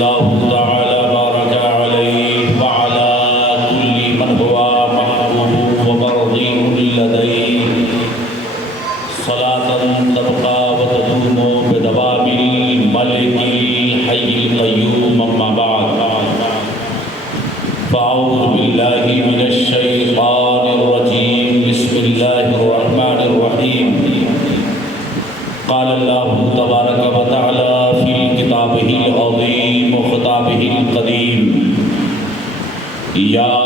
الله تعالى بارك عليه وعلى كل من هو محبوب ومرضي لديه صلاة تبقى وتدوم بدوام الملك الحي القيوم. أما بعد فأعوذ بالله من الشيطان الرجيم. بسم الله الرحمن الرحيم. قال الله تبارك وتعالى في كتابه العظيم وخطابه القديم: يا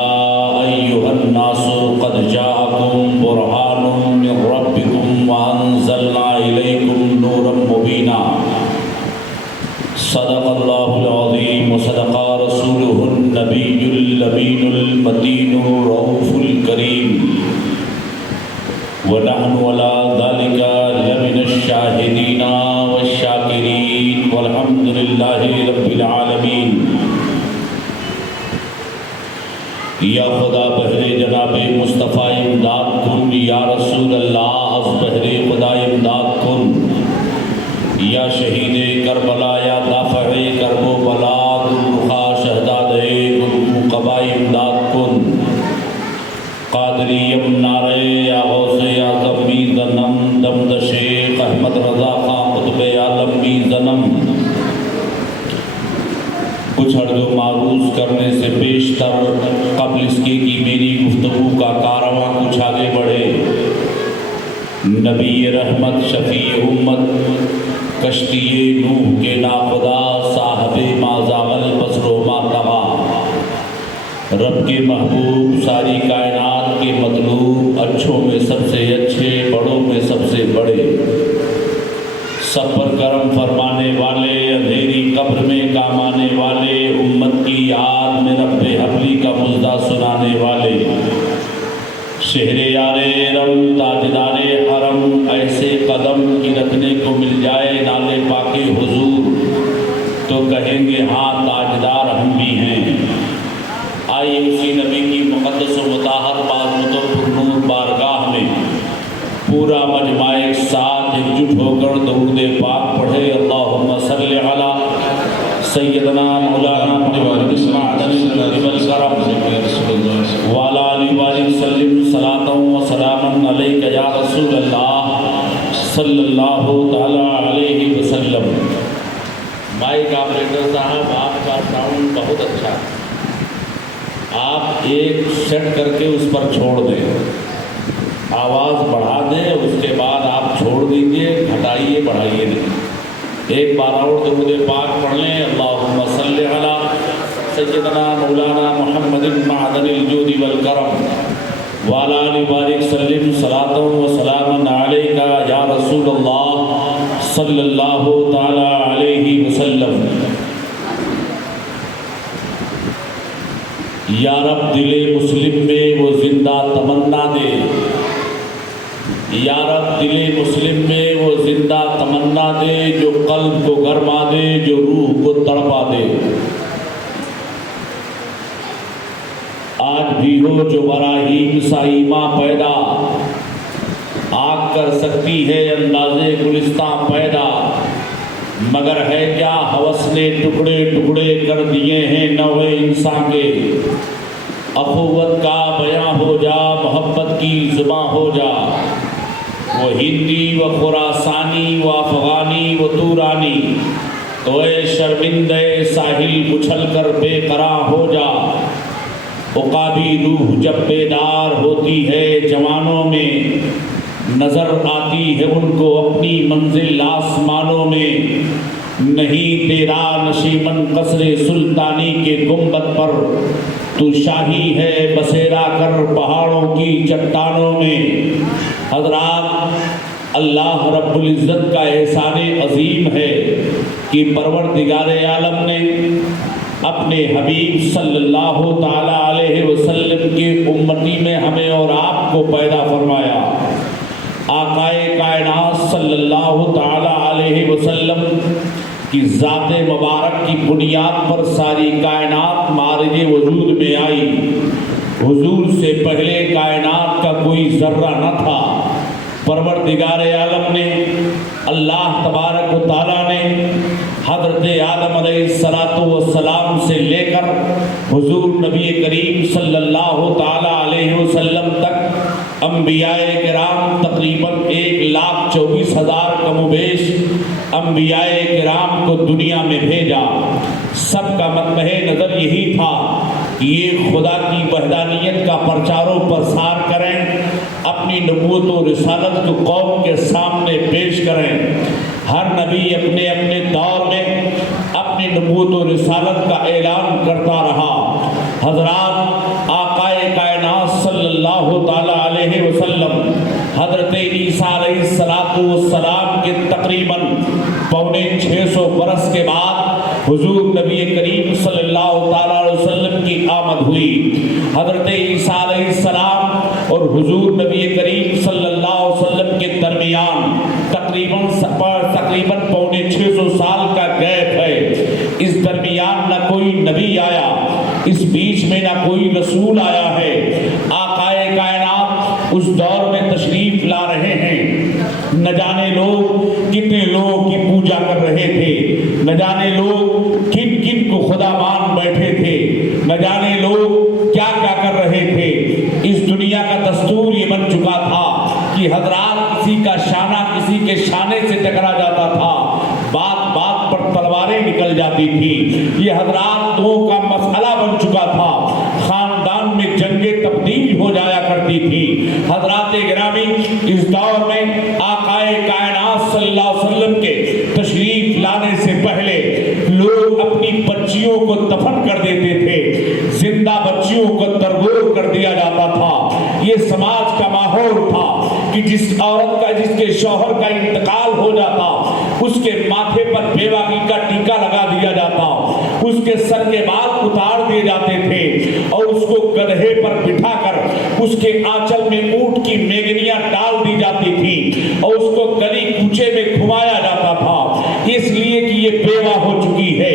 أيها الناس قد جاءكم برهان من ربكم وأنزلنا إليكم نورا مبينا. صدق الله العظيم وصدق رسوله النبي الأمين المتين الرؤوف الكريم. ونحن على ذلك لمن الشاهدين والشاكرين والحمد لله رب العالمين. یا خدا بہر جناب مصطفیٰ امداد کن، یا رسول اللہ از بہر خدا امداد کن، یا شہید کربلا یا دافع کرب و بلا گلرخا شہداد گل قبا امداد کن. قادریم نعرے یا غوث اعظم می زنم، دمد شیخ احمد رضا خان قطب عالم می زنم. کچھ عرض و معروض کرنے سے بیشتر قبل اس کے کہ میری گفتگو کا کارواں کچھ آگے بڑھے، نبی رحمت شفیع امت کشتی نوح کے ناخدا صاحب ما زاغ البصر وما طغی، رب کے محبوب ساری کائنات کے مطلوب، اچھوں میں سب سے اچھے، بڑوں میں سب سے بڑے، سب پر کرم فرمانے والے، اندھیری قبر میں کام آنے والے، امت کی یاد میں رب حبلی کا مژدہ سنانے والے، شہر یار رم تاجدار حرم، ایسے قدم کی رکھنے کو مل جائے نالے پاک حضور تو کہیں گے ہاں تاجدار ہم بھی ہیں. آئیے اسی نبی کی مقدس و مطہر بازمت و پرنور بارگاہ میں پورا مجمع ایک ساتھ ایک جٹ ہو کر درود پاک پڑھے. اللہم صلی علی سیدنا مولانا محمد معدن الکرم وعلی آلہ وسلم صلاۃ و سلام علیک یا رسول اللہ صلی اللہ تعالی علیہ وسلم. مائک آپریٹر صاحب آپ کا ساؤنڈ بہت اچھا ہے، آپ ایک سیٹ کر کے اس پر چھوڑ دیں، آواز بڑھا دیں، اس کے بعد آپ چھوڑ دیجئے، گھٹائیے بڑھائیے نہیں. ایک بار اور درود پاک پڑھ لیں. اللہم صلی علی سیدنا مولانا محمد معدن الجود والکرم وعلی آلہ وسلم صلاۃ و سلام علیک یا رسول اللہ صلی اللہ تعالی علیہ وسلم. یا رب دل مسلم میں وہ زندہ تمنا دے، یا رب دل مسلم میں وہ زندہ تمنا دے، جو قلب کو گرما دے، جو روح کو تڑپا دے. آج بھی ہو جو براہیم سا ایماں پیدا، آگ کر سکتی ہے اندازے گلستان پیدا، مگر ہے کیا ہوس نے ٹکڑے ٹکڑے کر دیے ہیں نوع انسان کے. اخوت کا بیاں ہو جا، محبت کی زباں ہو جا، وہ ہندی و خراسانی و افغانی و تورانی، تو اے شرمندہ ساحل اچھل کر بے قرار ہو جا. عقابی روح جب بیدار ہوتی ہے جوانوں میں، نظر آتی ہے ان کو اپنی منزل آسمانوں میں. نہیں تیرا نشیمن قصر سلطانی کے گنبد پر، تو شاہی ہے بسیرا کر پہاڑوں کی چٹانوں میں. حضرات، اللہ رب العزت کا احسان عظیم ہے کہ پروردگار عالم نے اپنے حبیب صلی اللہ تعالی علیہ وسلم کی امتی میں ہمیں اور آپ کو پیدا فرمایا. آقائے کائنات صلی اللہ تعالی علیہ وسلم کی ذات مبارک کی بنیاد پر ساری کائنات مارج وجود میں آئی. حضور سے پہلے کائنات کا کوئی ذرہ نہ تھا. پروردگار عالم نے، اللہ تبارک و تعالیٰ نے حضرت آدم علیہ السلام سے لے کر حضور نبی کریم صلی اللہ تعالی علیہ وسلم تک انبیاء کرام تقریباً 1,24,000 کم و بیش انبیاء کرام کو دنیا میں بھیجا. سب کا مطمح نظر یہی تھا کہ یہ خدا کی وحدانیت کا پرچار و پرسار کریں، اپنی نبوت و رسالت کو قوم کے سامنے پیش کریں. ہر نبی اپنے اپنے دور میں اپنی نبوت و رسالت کا اعلان کرتا رہا. حضرات آقائے کائنات صلی اللہ تعالی علیہ وسلم حضرت عیسیٰ علیہ السلام کے تقریباً 650 برس کے بعد حضور نبی کریم صلی اللہ تعالی علیہ وسلم کی آمد ہوئی. حضرت عیسیٰ علیہ السلام اور حضور نبی کریم صلی اللہ علیہ وسلم کے درمیان تقریباً 650 سال کا گیپ ہے. اس درمیان نہ کوئی نبی آیا، اس بیچ میں نہ کوئی رسول آیا ہے. آقائے کائنات اس دور میں تشریف لا رہے ہیں. نہ جانے لوگ کتنے لوگوں کی پوجا کر رہے تھے، نہ جانے لوگ کن کن کو خدا مان بیٹھے تھے، نہ جانے لوگ کیا کیا کر رہے تھے. اس دنیا کا دستور یہ بن چکا تھا کہ حضرات کسی کا شانہ کسی کے شانے سے ٹکرا جاتا تھا، بات بات پر تلواریں نکل جاتی تھی. یہ حضرات دو کا مسئلہ بن چکا تھا. خاندان میں جنگیں تبدیل ہو جایا کرتی تھی. حضرات گرامی اس دور میں آقائے کائنات صلی اللہ علیہ وسلم کے تشریف لانے سے پہلے لوگ اپنی بچیوں کو دفن کر دیتے تھے، زندہ بچیوں کو ترگور کر دیا جاتا تھا. یہ سماج کا ماحول تھا کہ جس عورت کا جس کے شوہر کا انتقال ہو جاتا اس کے ماتھے پر بیواگی کا ٹیکا لگا دیا جاتا، اس کے سر کے بال اتار دیے جاتے تھے اور اس کو گدھے پر بٹھا کر اس کے آنچل میں اونٹ کی میگنیاں ڈال دی جاتی تھی اور اس کو گلی کوچے میں گھمایا جاتا تھا، اس لیے کہ یہ بیوہ ہو چکی ہے،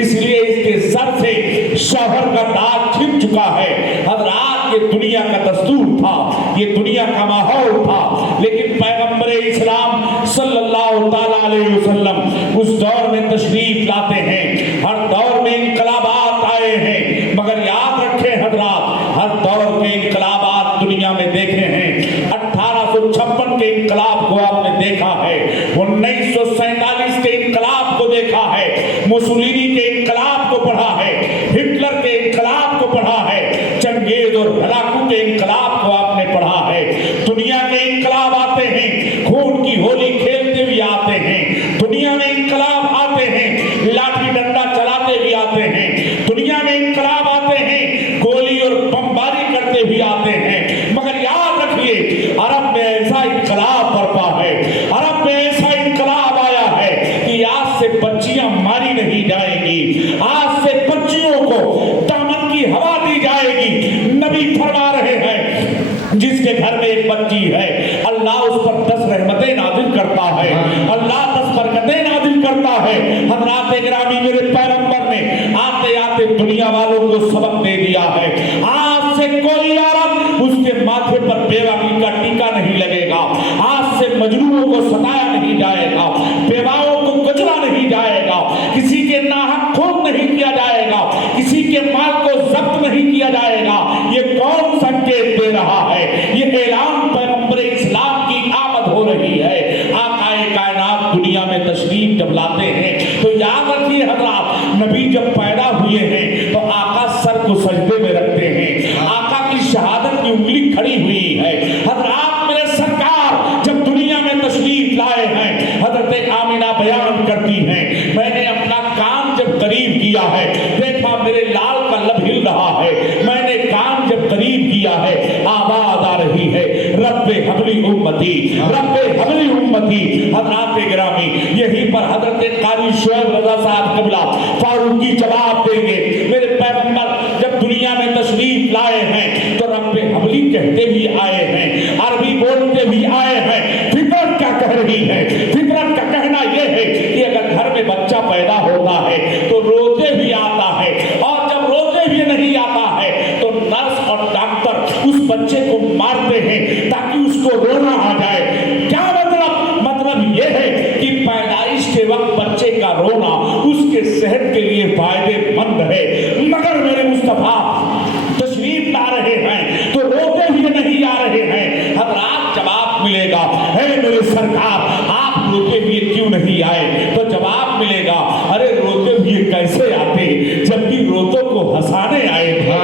اس لیے اس کے سر سے شوہر کا داغ چھن چکا ہے. حضرات یہ دنیا کا دستور تھا، یہ دنیا کا ماحول تھا. لیکن پیغمبر اسلام صلی اللہ تعالی علیہ وسلم اس دور میں تشریف لاتے ہیں. ہر دور میں انقلابات آئے ہیں، مگر یاد رکھیں حضرات ہر دور کے انقلابات دنیا میں دیکھے ہیں. 1856 کے انقلاب کو آپ نے دیکھا ہے، 1947 کے انقلاب کو دیکھا ہے، موسولینی کے انقلاب کو پڑھا ہے، ہٹلر کے انقلاب کو پڑھا ہے، چنگیز اور ہلاکو کے انقلاب کو آپ نے پڑھا ہے. دنیا کے انقلاب آتے ہیں، خون کی ہولی کھیلتے بھی آتے ہیں. دنیا میں انقلاب آتے ہیں، لاٹھی ڈنڈا چلاتے بھی آتے ہیں. دنیا میں انقلاب آتے ہیں، گولی اور بمباری کرتے بھی آتے ہیں. مگر یاد رکھیے عرب میں ایسا انقلاب برپا ہے، عرب میں ایسا انقلاب آیا ہے کہ آج سے بچیاں ماری نہیں جائیں گی، آج سے بچیوں کو دامن کی ہوا دی جائے گی. نبی فرما رہے ہیں جس کے گھر میں ایک بچی ہے اللہ اس پر 10 رحمتیں نازل کرتا ہے، اللہ 10 برکتیں نازل کرتا ہے. حضرات گرامی میرے پیغمبر نے آتے آتے دنیا والوں کو سبق دے دیا ہے. آج سے کوئی عورت اس کے ماتھے پر بیواگی کا ٹیکا نہیں لگے گا، آج سے مجنونوں کو ستایا نہیں جائے گا، بیواؤں کو کچلا نہیں جائے گا، کسی کے ناحق خون نہیں کیا جائے گا، کسی کے مال کو ضبط نہیں کیا جائے گا. یہ کون سنکیت دے رہا ہے؟ یہ اعلان پیغمبر اسلام کی آمد ہو رہی ہے. آقائے کائنات دنیا میں تشریف جب لاتے ہیں تو یاد رکھیے حضرات نبی جب پیدا ہوئے ہیں تو آقا سر کو سجدے میں رکھتے ہیں، آقا کی شہادت کی انگلی کھڑی ہوئی ہے. حضرات میرے سرکار جب دنیا میں تشریف لائے ہیں حضرت آمینہ بیان کرتی ہیں میں نے اپنا کان جب قریب کیا ہے دیکھا میرے لال کا لب ہل رہا ہے، میں نے کان جب قریب کیا ہے آواز آ رہی ہے رب حبلی امتی، رب حبلی امتی. حضرات گرامی یہی پر حضرت قاری شعیب رضا صاحب قبلہ فاروقی جواب دیں گے. میرے پیغمبر جب دنیا میں تشریف لائے ہیں تو رب حبلی کہتے بھی آئے ہیں، عربی بولتے بھی آئے ہیں. فطرت کیا کہہ رہی ہے؟ فطرت کا کہنا یہ ہے کہ اگر گھر میں بچہ پیدا ہوتا ہے تو روتے بھی آتا ہے، اور جب روتے بھی نہیں آتا ہے تو نرس اور ڈاکٹر اس بچے کو مارتے ہیں تاکہ اس کو رونا آ جائے. کیا مطلب یہ ہے کہ پیدائش کے وقت بچے کا رونا जवाब मिलेगा, हे मेरे सरकार आप रोते हुए क्यों नहीं आए? तो जवाब मिलेगा, अरे रोते हुए कैसे आते जबकि रोतों को हंसाने आए थे,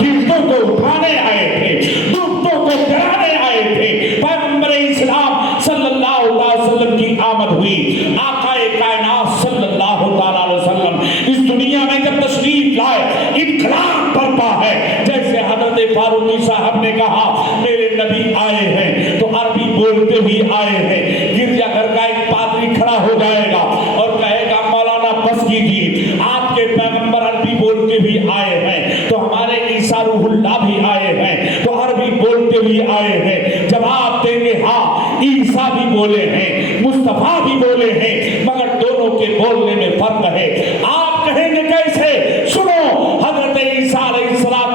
गिरतों को उठाने आए थे, डूबतों को डराने आए थे। पैगंबर इस्लाम सल्लल्लाहु अलैहि वसल्लम की आमद हुई। आकाए कायनात सल्लल्लाहु अलैहि वसल्लम इस दुनिया में जब तशरीफ लाए, इनकलाब बरपा है। जैसे हजरत फारूकी साहब ने कहा मेरे नबी आए हैं तो अरबी बोलते हुए आए हैं। गिरजाघर का एक पादरी खड़ा हो जाएगा और कहेगा मौलाना बस कीजिए, आपके पैगंबर अरबी बोलते हुए आए हैं तो हमारे ईसा रूहुल्लाह भी आए हैं तो अरबी बोलते हुए आए हैं। जवाब देंगे हाँ, ईसा भी बोले हैं, मुस्तफा भी बोले हैं, मगर दोनों के बोलने में फर्क है। आप कहेंगे कैसे? सुनो, हजरत ईसा अलैहिस्सलाम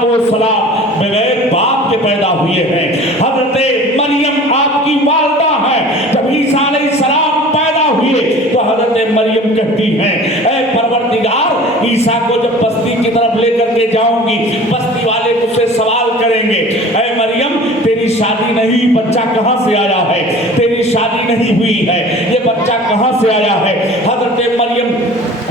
बगैर बाप के पैदा हुए हैं। हजरत मरियम आपकी वालिदा है। जब ईसा अलैहिस्सलाम पैदा हुए तो हजरत मरियम कहती हैं, ऐ परवरदिगार, ईसा को जब बस्ती की तरफ लेकर के जाऊंगी, बस्ती वाले मुझसे सवाल करेंगे, ऐ मरियम तेरी शादी नहीं, बच्चा कहां से आया है? तेरी शादी नहीं हुई है, ये बच्चा कहां से आया है? हजरत मरियम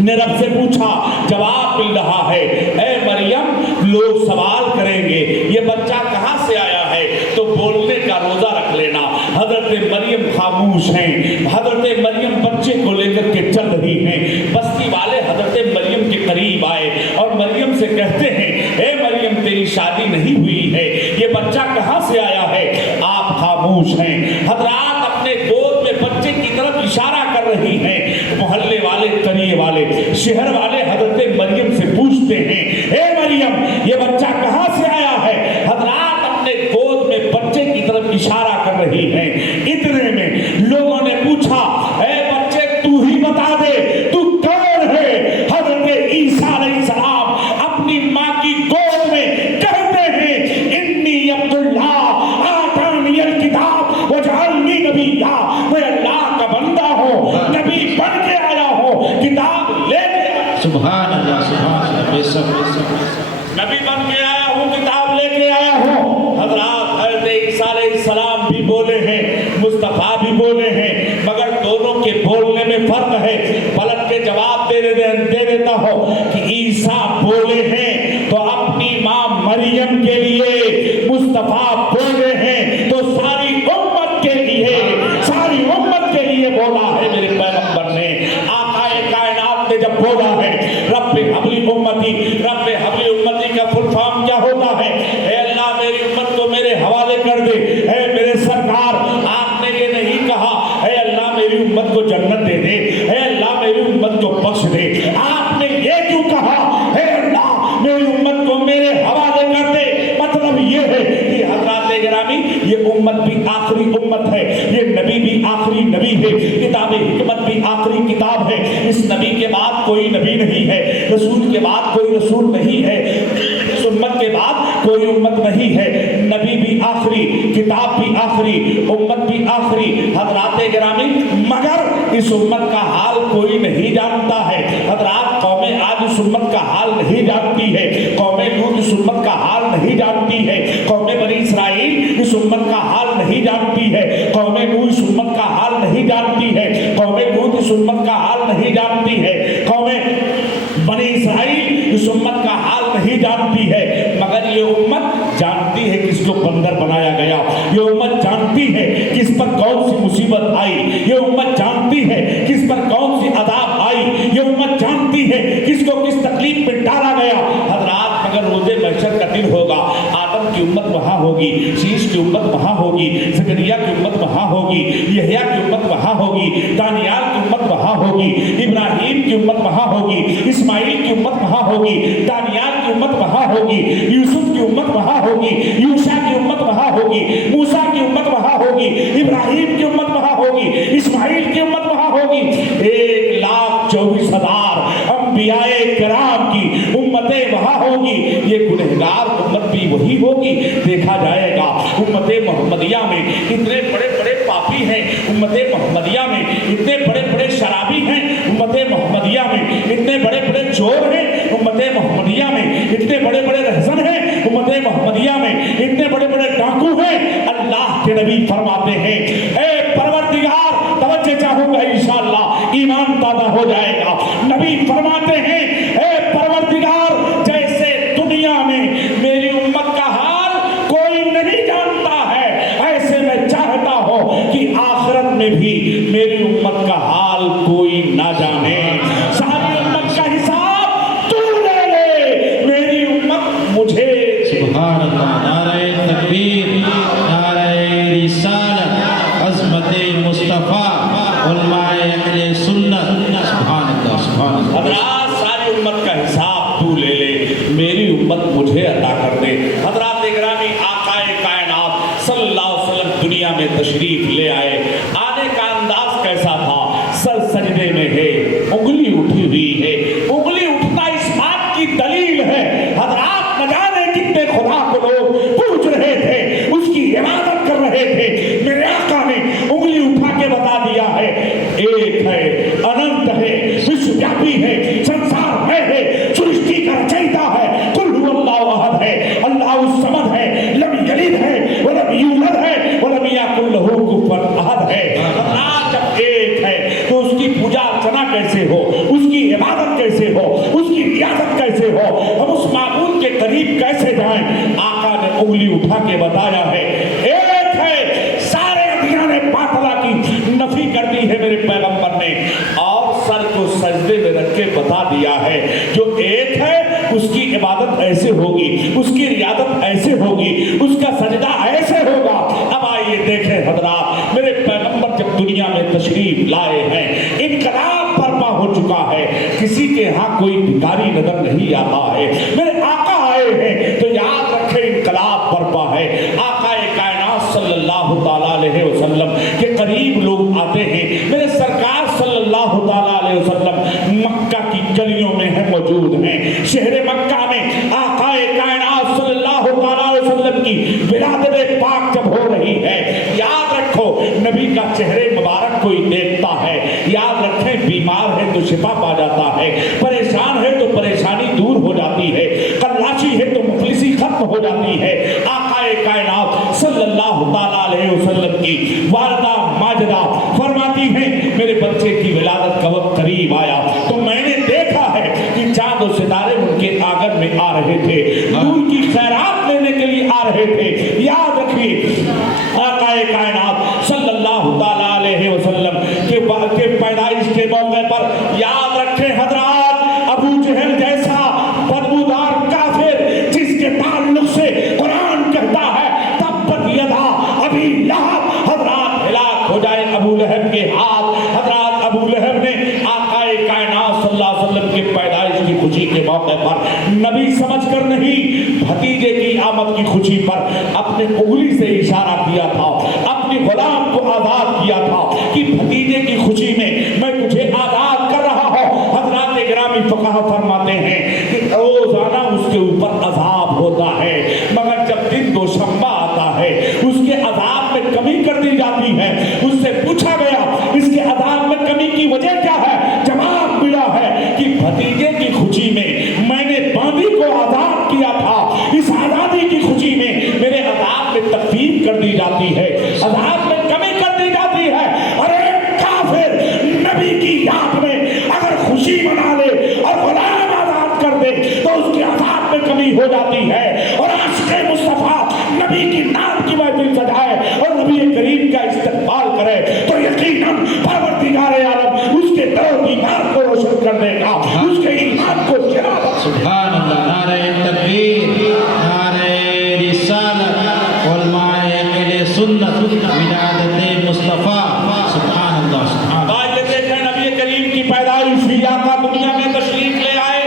ने रब से पूछा, जवाब मिल रहा है, ऐ मरियम लोग सवाल करेंगे ये बच्चा कहां से आया है, तो बोलने का रोजा रख लेना। हजरत मरियम खामोश हैं। हजरत मरियम बच्चे को लेकर के चल रही हैं। बस्ती वाले हजरत मरियम के करीब आए और मरियम से कहते हैं, ए मरियम तेरी शादी नहीं हुई है, ये बच्चा कहां से आया है? आप खामोश हैं। हजरात अपने गोद में बच्चे की तरफ इशारा कर रही हैं। मोहल्ले वाले, करिए वाले, शहर वाले हजरत मरियम से पूछते हैं, ए मरियम ये बच्चा कहां से आया है? हजरात अपने गोद में बच्चे की तरफ इशारा कर रही हैं। इतने में लोगों ने पूछा, ए बच्चे तू ही बता दे तू कौन है? हजरत ईसा अलैहिस्सलाम अपनी मां की गोद में कहते हैं, इन्नी अब्दुल्लाह आतानियल किताब वजअलनी नबिय्या, मैं अल्लाह का बंदा हूं, नबी बन के आया हूं, किताब लेके आया। सुभान अल्लाह, सुभान अल्लाह, नबी बन के आया हूं, किताब लेके आया हूं। हजरात हजरत ईसा अलैहिस्सलाम भी बोले हैं, मुस्तफा भी बोले हैं, मगर दोनों के बोलने में फर्क है। पलट के जवाब दे देता हो कि ईसा बोले हैं तो अपनी मां मरियम के लिए, मुस्तफा बोले हैं तो सारी उम्मत के लिए, सारी उम्मत के लिए बोला है मेरे पैगंबर ने। आकाए कायनात ने जब बोला है रब्बे हबली उम्मती, रब्बे हबली उम्मती का फुल फॉर्म क्या होता है? ए अल्लाह मेरी उम्मत को मेरे हवाले कर दे। ए मेरे सरकार, आपने ये नहीं कहा ए अल्लाह मेरी उम्मत को जन्नत दे दे, ए अल्लाह मेरी उम्मत को बख्श दे। आपने ये क्यों कहा ए अल्लाह मेरी उम्मत को मेरे हवाले कर दे? मतलब ये है कि हजरात गिरामी, ये उम्मत भी आखिरी उम्मत है, ये नबी भी आखिरी नबी है, किताब हिकमत भी आखिरी किताब है। इस नबी के बाद कोई नबी नहीं है, रसूल के बाद कोई रसूल नहीं है, इस उम्मत के बाद कोई उम्मत नहीं है। नबी भी आखिरी, किताब भी आखिरी, उम्मत भी आखिरी। हजरात गिरामी, मगर इस उम्मत का हाल कोई नहीं जानता है। हजरात कौमें आज इस उम्मत का हाल नहीं जानती है, कौमें लूत इस उम्मत का हाल नहीं जानती है, कौमें बनी इसराइल इस उम्मत का हाल नहीं जानती है, कौमें नूह इस उम्मत का हाल नहीं जानती है, कौमें लूत इस उम्मत का हाल नहीं जानती है, कौमें बनी इसराइल इस उम्मत का हाल नहीं जानती है। मगर ये उम्मत जानती है किसको बंदर बनाया गया, ये उम्मत जानती है किस पर कौन सी मुसीबत आई, ये उम्मत जानती है किस पर कौन सी अदाब आई, ये उम्मत जानती है किसको किस तकलीफ में डाला गया। हजरात मगर रोजे महशर का दिन होगा, आदम की उम्मत वहां होगी, शीश की उम्मत वहां होगी, ज़करिया की उम्मत वहां होगी, यहया की उम्मत वहां होगी, दानियाल की उम्मत वहां होगी, इब्राहिम की उम्मत वहां होगी, इस्माइल की उम्मत वहां होगी, दानियाल की उम्मत वहां होगी, यूसुफ की उम्मत वहां होगी, यूशा की उम्मत वहां होगी, मूसा की उम्मत वहां होगी, इब्राहिम की उम्मत वहां होगी, इस्माइल की उम्मत वहां होगी। 1,24,000 अंबियाए किराम की उम्मतें वहां होगी। ये गुनहगार उम्मत भी वही होगी। देखा जाएगा उम्मते मोहम्मदिया में इतने बड़े बड़े पापी हैं, उम्मते मोहम्मदिया में इतने बड़े बड़े शराबी हैं, उम्मते मोहम्मदिया में इतने बड़े बड़े चोर हैं, उम्मते मोहम्मदिया में इतने बड़े बड़े रहज़न हैं, उम्मते मोहम्मदिया में इतने बड़े बड़े डाकू हैं। अल्लाह के नबी फरमाते फरमाते हैं, ए परवरदिगार, तवज्जो चाहूंगा इंशाअल्लाह ईमान ताज़ा हो जाएगा। नबी फरमाते हैं, ए परवरदिगार, जैसे दुनिया में मेरी उम्मत का हाल कोई नहीं जानता है, ऐसे मैं चाहता हूं कि आखिरत में भी मेरी उम्मत का हाल कोई ना जाने। सारी उम्मत का हिसाब तू ले ले, मेरी उम्मत मुझे। सुभान अल्लाह, नारे तकबीर, नारे रिसालत, अज़मत मुस्तफ़ा, उलमाए अहले सुन्नत। सुभान अल्लाह, सुभान अल्लाह। हज़रात, सारी उम्मत का हिसाब तू ले ले, मेरी उम्मत मुझे अता कर दे। हज़रात गिरामी, आकाए कायनात सल्लल्लाहु अलैहि वसल्लम दुनिया में तशरीफ ले आए। आने का अंदाज कैसा था? सर सजदे में है, उंगली उठी हुई है। उंगली उठना इस बात की दलील है, हज़रात न जाने कितने खुदा को लोग पूज रहे थे, उसकी इबादत कर रहे थे। मेरे आका ने उंगली उठा के बता दिया है, एक है, अनंत है, विश्वव्यापी है, संसार है, सृष्टि का रचयिता है, कुल हुवल्लाहु अहद है, अल्लाहुस समद है, लम यलिद है वलम यूलद है वलम यकुल लहू कुफुवन अहद है। अल्लाह जब एक है तो उसकी पूजा अर्चना कैसे हो, उसकी इबादत कैसे हो, उसकी रियाजत कैसे हो, हम उस माबूद के करीब कैसे जाएं? आका ने उंगली उठा के बताया है, एक है। सारे अदियाने बातिला की नफी कर दी है मेरे पैगंबर ने, और सर को सजदे में रख के बता दिया है, जो एक है उसकी इबादत ऐसे होगी, उसकी रियादत ऐसे होगी, उसका सजदा ऐसे होगा। अब आइए देखें हज़रात, मेरे पैगंबर जब दुनिया में तशरीफ लाए हैं, इनकलाब बर्पा हो चुका है, किसी के यहाँ कोई भिखारी नजर नहीं आता है। मेरे आका आए हैं तो याद रखें, इनकलाब बर्पा है। आकाए कायनात सल्लल्लाहु ताला अलैहि वसल्लम के करीब लोग आते हैं। मेरे सरकार सल्लल्लाहु ताला अलैहि वसल्लम मक्का की गलियों में है, मौजूद हैं। शहर मक्का में आकाए कायनात सल्लल्लाहु ताला अलैहि वसल्लम की विलादत पाक जब हो रही है, याद रखो, नबी का चेहरे मुबारक कोई देखता है, याद रखें, बीमार है तो शिफा पा जाता है, परेशान है तो परेशानी दूर हो जाती है, कल्लाशी है तो मुफलिसी खत्म हो जाती है। आकाए कायनात सल्लल्लाहु ताला अलैहि वसल्लम की वालिदा माजदा फरमाती हैं, मेरे बच्चे की विलादत का वक्त करीब आया तो मैंने देखा है कि चांद और सितारे उनके आंगन में आ रहे थे, दूर की खैरात लेने के लिए आ रहे थे। याद रखिए, आकाए कायनात सल्लल्लाहु ताला अलैहि वसल्लम के पैदाइश के मौके पर, याद रखें हज़रात, अबू जहल जैसा बदबूदार काफिर जिसके ताल्लुक से कुरान कहता है तब्बत यदा अबी लहब, हज़रात हिलाक हो जाए अबू लहब के हाथ। हज़रात अबू लहब ने आकाए कायनात सल्लल्लाहु अलैहि वसल्लम के पैदाइश की खुशी के मौके पर, नबी समझकर नहीं, भतीजे की आमद की खुशी पर अपने उंगली से इशारा किया था, अपने गुलाम को आजाद किया था कि भतीजे की खुशी में मैं तुझे आजाद कर रहा हूं। हज़रात गिरामी फक़हा फरमाते हैं कि रोजाना उसके ऊपर अजाब होता है, मगर जब दिन दोशंबा आता है उसके अजाब में कमी कर दी जाती है। उससे पूछा गया, इसके अजाब में कमी की वजह क्या है? जवाब मिला है कि भतीजे की खुशी में मैंने बांदी को आजाद किया था, इस आजादी की खुशी में मेरे अजाब में तखफीफ कर दी जाती है, अजाब में कमी कर दी जाती है। अरे काफिर नबी की याद में अगर खुशी मना ले और गुलाम आजाद कर दे तो उसके अजाब में कमी हो जाती है। और आशिक़े मुस्तफ़ा नबी की नाम की महफिल सजाए और नबी करीम का इस्तक़बाल करे तो यकीनन परवरदिगार आलम उसके दर दीवार को रोशन कर देगा, उसके ईमान को जिलावत। सुभान अल्लाह, नारे तकबीर, नारे रिसालत, उलमाए अहले सुन्नत, विलादत मुस्तफ़ा। सुभान अल्लाह, सुभान अल्लाह। आज देखें, नबी करीम की पैदाइश हुई, आका दुनिया में तशरीफ ले आए।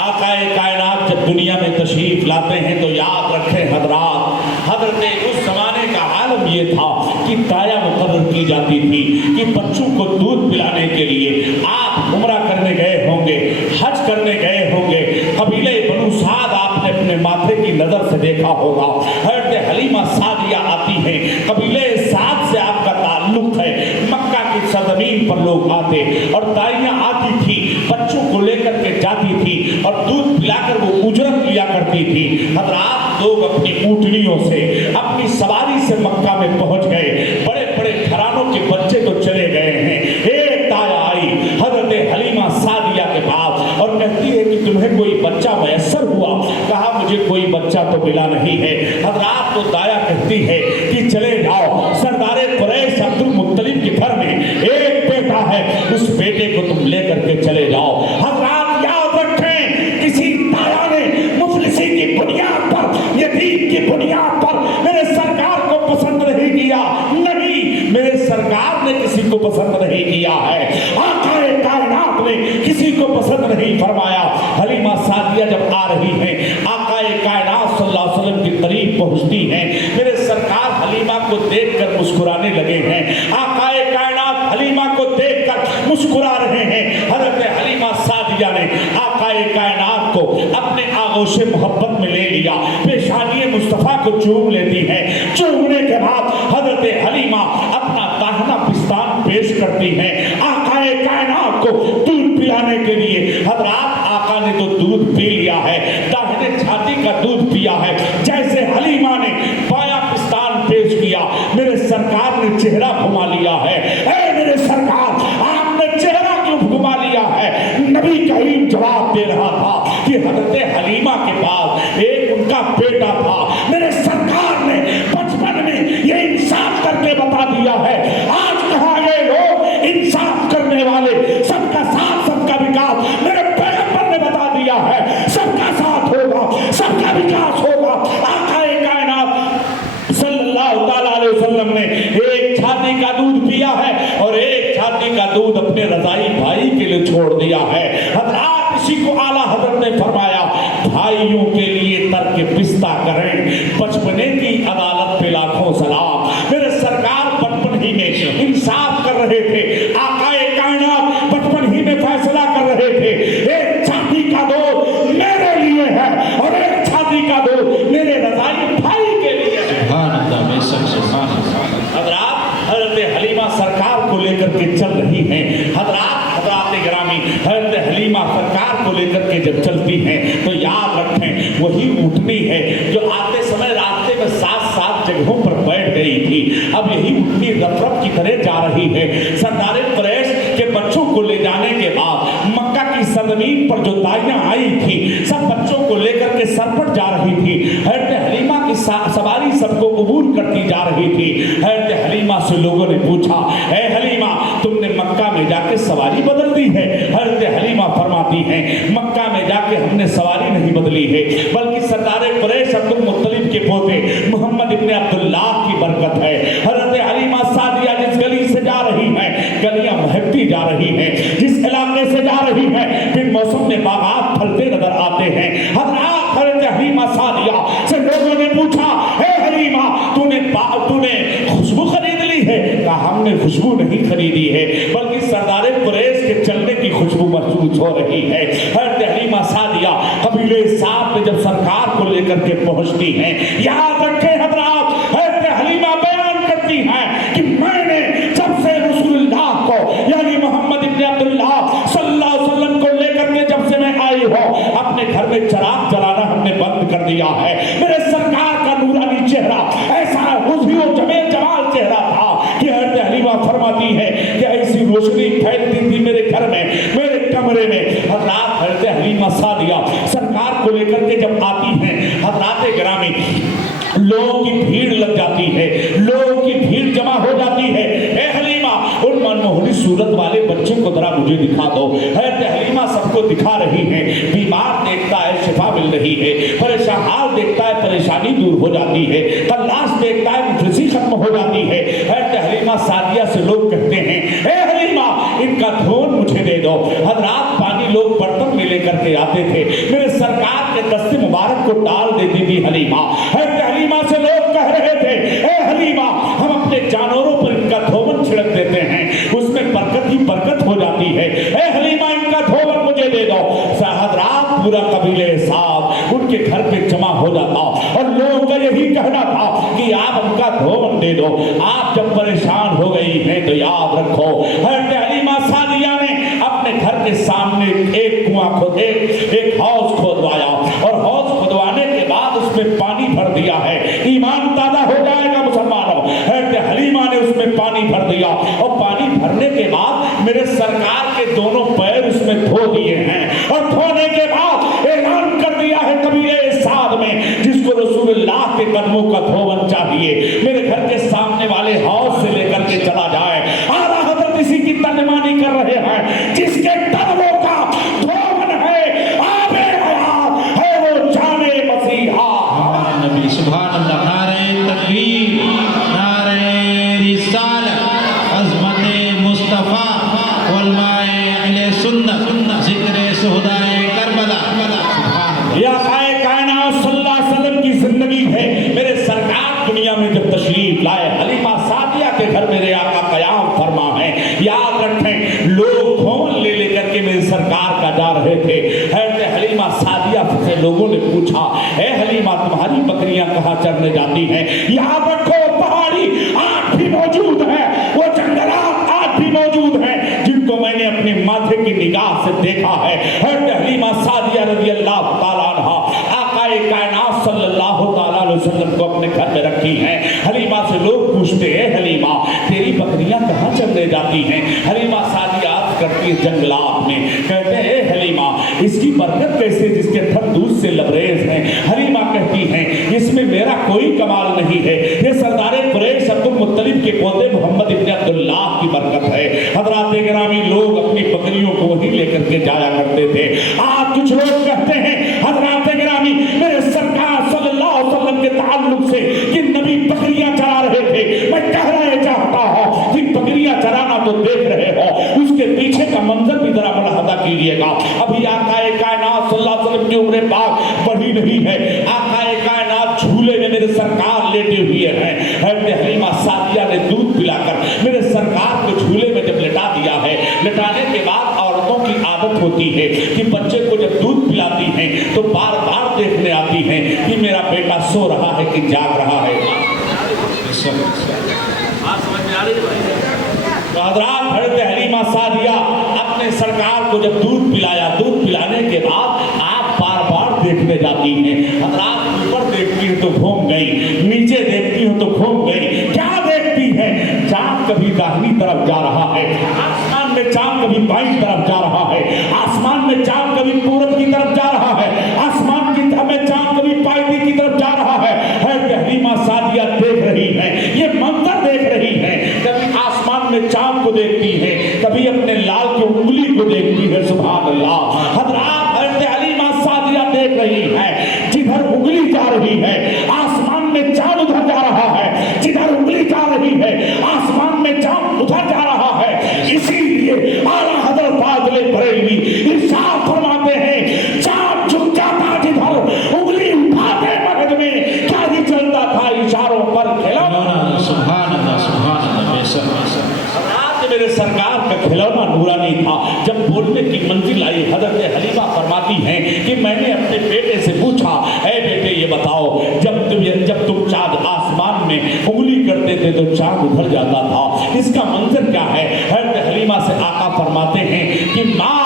आकाए कायनात जब दुनिया में तशरीफ लाते हैं तो याद रखें हज़रात, हज़रत उस ज़माने का आलम ये था कि दाया मुकर्रर की जाती थी कि बच्चों को दूध पिलाने के लिए आप उम्रा करने गए होंगे, हज करने गए होंगे, कबीले बनु साद आपने अपने माथे की नज़र से देखा होगा। हज़रत हलीमा सादिया आती हैं, कबीले साद से आपका ताल्लुक है, मक्का की सरजमीन ज़मीन पर लोग आते और दाइयाँ आती थी, बच्चों को लेकर के जाती थी और दूध पिलाकर वो उजरत लिया करती थी। हज़रात लोग अपनी ऊँटनियों से, अपनी सवारी से मक्का में पहुँच गए। बड़े बड़े घरानों के बच्चे तो चले गए हैं। एक दाया आई हज़रत हलीमा सादिया के पास और कहती है कि तुम्हें कोई बच्चा मैसर हुआ? कहा मुझे कोई बच्चा तो मिला नहीं है। हज़रात तो दाया कहती है कि चले जाओ, सरदारे कुरैश अब्दुल मुत्तलिब के घर में एक बेटा है, उस बेटे को तुम लेकर के चले जाओ। हज़रात याद रखें, किसी दाया ने मुफलिसी की बुनियाद पर, यतीम की बुनियाद पर मेरे सरकार को पसंद नहीं किया। नहीं, मेरे सरकार ने किसी को पसंद नहीं किया है। आकाए कायनात ने किसी को पसंद नहीं फरमाया। हलीमा सादिया जब आ रही हैं, आकाए कायनात सल्लल्लाहु अलैहि वसल्लम के करीब पहुंचती हैं, मेरे सरकार हलीमा को देखकर मुस्कुराने लगे हैं। आकाए कायनात हलीमा को देखकर मुस्कुरा रहे हैं। हज़रत हलीमा सादिया ने आकाए कायनात को अपने आगोशे मोहब्बत में ले लिया, पेशानी मुस्तफ़ा को चूम लेती है। चूमने के बाद हज़रत हलीमा अपना दाहिना पिस्तान पेश करती हैं आकाए कायनात को दूध पिलाने के लिए। हज़रात आका ने तो दूध पी लिया है, दाहिने छाती का दूध पिया है। जैसे हलीमा ने बायां पिस्तान पेश किया, मेरे सरकार ने चेहरा घुमा लिया है। ऐ मेरे सरकार, आपने चेहरा क्यों घुमा लिया है? नबी करीम जवाब दे रहा था कि हज़रत हलीमा के पास एक उनका बेटा था। मेरे सरकार ने बचपन में ये इंसाफ करके बता दिया है। आज कहाँ गए लोग इंसाफ करने वाले? सबका साथ सबका विकास मेरे पैगंबर ने बता दिया है। सबका साथ होगा, सबका विकास होगा। आकाए कायनात सल्लल्लाहु अलैहि वसल्लम ने एक छाती का दूध पिया है और एक छाती का दूध अपने रज़ाई भाई के लिए छोड़ दिया है। हज़रात इसी को आला हज़रत ने फरमाया, भाइयों के लिए तर्क पिस्ता करें, बचपने की अदालत पे लाखों सलाम। मेरे सरकार बचपन ही में इंसाफ कर रहे थे। आकाए कायनात बचपन ही में फैसला कर रहे थे। एक छाती का दूध मेरे लिए है और एक छाती का दूध मेरे रज़ाई भाई के लिए है। हज़रात हज़रत हलीमा सरकार को लेकर के चल रही हैं। हज़रात गिरामी हज़रत हलीमा सरकार को लेकर के जब चलती हैं तो याद रखें, वही ऊँटनी है जो आते समय रास्ते में 7 जगहों पर बैठ गई थी। अब यही ऊँटनी रफ-रफ की तरह जा रही है। सरदारे कुरैश के बच्चों को ले जाने के बाद मक्का की सरजमीन पर जो दाइयाँ आई थी, सब बच्चों को लेकर के सरपट जा रही थी। हज़रत हलीमा की सवारी सबको कबूल करती जा रही थी। हज़रत हलीमा से लोगों ने पूछा, ऐ हलीमा, तुमने मक्का में जाके सवारी बदल दी है? हज़रत हलीमा फरमाती हैं, मक्का में जाके हमने सवारी नहीं बदली है, बल्कि सरदार कुरैश अब्दुल मुत्तलिब के पोते मोहम्मद इब्ने अब्दुल्लाह की बरकत है। हज़रत हलीमा सादिया जिस गली से जा रही हैं, गलियां महकती जा रही हैं। जिस इलाके से जा रही हैं, फिर मौसम में बागात फलते नजर आते हैं। हज़रत हलीमा सादिया से लोगों ने पूछा, हे हलीमा, तूने खुशबू खरीद ली है? कहा, हमने खुशबू नहीं खरीदी है, बल्कि सरदार कुरैश के चलने की खुशबू महसूस हो रही है। हज़रत हलीमा सादिया कबीले साथ में जब सरकार को लेकर के पहुंचती हैं, याद रखें हज़रात, हज़रत हलीमा बयान करती हैं कि मैंने जब से रसूलुल्लाह को यानी मोहम्मद इब्ने अब्दुल्लाह सल्लल्लाहु अलैहि वसल्लम को लेकर के जब से मैं आई हूँ, अपने घर में चिराग जलाना हमने बंद कर दिया है। मेरे सरकार का नूरानी चेहरा ऐसा हुस्न जमील जमाल चेहरा था कि हज़रत हलीमा फरमाती है कि ऐसी रोशनी फैलती थी मेरे घर में, मेरे कमरे में। हज़रत हलीमा सादिया सरकार को लेकर के जब आती हैं, हज़रात गिरामी, लोगों की भीड़ लग जाती है, लोगों की भीड़ जमा हो जाती है। ए हलीमा, उन मनमोहनी सूरत वाले बच्चे को जरा मुझे दिखा दो। हज़रत हलीमा सबको दिखा रही हैं। बीमार देखता है, शिफा मिल रही है। परेशान हाल देखता है, परेशानी दूर हो जाती है। कल्लाश देखता है, मुफलिसी खत्म हो जाती है। हज़रत हलीमा सादिया से लोग कहते हैं, ए हलीमा, इनका धोन मुझे दे दो। हज़रात पानी लोग बर्तन में लेकर के आते थे, मेरे सरकार के दस्ते मुबारक को डाल देती थी हलीमा। हज़रत हलीमा से लोग कह रहे थे, ए हलीमा, हम अपने जानवरों पर इनका धोवन छिड़क देते हैं, उसमें बरकत ही बरकत हो जाती है। ए हलीमा, इनका धोवन मुझे दे दो। हज़रात पूरा कबीले साहब उनके घर पे जमा हो जाता और लोगों का यही कहना था कि आप उनका धोवन दे दो। आप जब परेशान हो गई हैं तो याद रखो, हज़रत पानी भर दिया और पानी भरने के बाद मेरे सरकार के दोनों पैर उसमें धो दिए हैं और धोने के बाद ऐलान कर दिया है कबीले साद में जिसको रसूलुल्लाह के कदमों का धोवन चाहिए मेरे घर के सामने वाले हौज से लेकर के चला जाए। आला हज़रत इसी की तर्जमानी कर रहे हैं जिसके कदमों का धोवन है आबे हयात है वो जाने मसीहा। नबी सुभान अल्लाह। नारे तकबीर, नारे रिसालत, अज़मत मुस्तफ़ा, उलमाए अहले सुन्नत, ज़िक्र सुहदाए करबला। या कायनात सल्लल्लाहु अलैहि वसल्लम की जिंदगी है। मेरे सरकार दुनिया में जब तशरीफ लाए हलीमा सादिया के घर मेरे आका कयाम फरमा है। याद रखें लोग धोवन ले लेकर के मेरे सरकार का जा रहे थे। हलीमा सादिया से लोगों ने पूछा है हलीमा तुम्हारी बकरियां कहाँ चरने जाती हैं? याद रखो पहाड़ी आज भी मौजूद है, वो जंगलात आज भी मौजूद हैं जिनको मैंने अपने माथे की निगाह से देखा है। हलीमा सादिया रज़ी अल्लाह ताला अन्हा आकाए कायनात सल्लल्लाहु ताला अलैहि वसल्लम को अपने घर में रखी हैं। हलीमा से लोग पूछते हैं हलीमा तेरी बकरियां कहाँ चरने जाती हैं? हलीमा सादिया करती है जंगलात में। कहते हैं हलीमा इसकी बरकत कैसे जिसके थन दूध से लबरेज हैं? हलीमा कहती हैं इसमें मेरा कोई कमाल नहीं है, ये सरदार कुरैश अब्दुल मुत्तलिब के पोते मोहम्मद इब्न अब्दुल्लाह की बरकत है। हज़रात गिरामी लोग अपनी बकरियों को वहीं लेकर के जाया करते थे। आज कुछ लोग कहते हैं हज़रात गिरामी मेरे सरकार सल्लल्लाहु अलैहि वसल्लम के ताल्लुक से कि नबी बकरियां चरा रहे थे। मैं कहना चाहता हूं कि बकरियां चराना तो देख रहे हो, उसके पीछे का मंजर भी जरा मुलाहजा कीजिएगा। अभी आकाए कायनात सल्लल्लाहु अलैहि वसल्लम की उम्र पाक बढ़ी नहीं है। आकाए कायनात झूले में मेरे सरकार लेटे हुए हैं। हलीमा सादिया ने दूध पिलाकर मेरे सरकार को झूले में जब लिटा दिया है, लिटाने के बाद औरतों की आदत होती है कि बच्चे को जब दूध पिलाती हैं तो बार बार देखने आती हैं कि मेरा बेटा सो रहा है कि जाग रहा है। हलीमा सादिया अपने सरकार को जब दूध पिलाया, दूध पिलाने के बाद आप बार बार देखने जाती हैं। हज़रात ऊपर देखती हो तो घूम गई, नीचे देखती हो तो घूम गई। क्या देखती है? चांद कभी दाहिनी तरफ जा रहा है, आसमान में चांद कभी बाईं तरफ जा रहा है, आसमान में चांद कभी पूरब की तरफ जा रहा है, आसमान की में चांद कभी पायदी की तरफ जा रहा है। हलीमा सादिया देख रही है, ये मंजर देख रही है। कभी आसमान में चांद को देखती है, कभी अपने लाल की उंगली को देखती है। सुभान अल्लाह। हज़रात हलीमा सादिया देख रही है जिधर उंगली जा रही है आसमान में चांद उधर जा रहा है, जिधर उंगली जा रही है आसमान में चांद उधर जा रहा है। इसीलिए आला हज़रत फाज़िल बरेलवी इरशाद फरमाते हैं चांद झुक जाता जिधर उंगली उठाते मगध में क्या ही चलता था इशारों पर खिलौना। सुभान अल्लाह, सुभान अल्लाह। मेरे सरकार का खिलौना नूरानी था। जब बोलने की मंजिल आई हज़रत हलीमा फरमाती हैं कि मैंने अपने बेटे से पूछा ऐ बेटे ये बताओ जब तुम चाँद आसमान में उंगली करते थे तो चाँद उधर जाता था, इसका मंजर क्या है? हज़रत हलीमा से आका फरमाते हैं कि माँ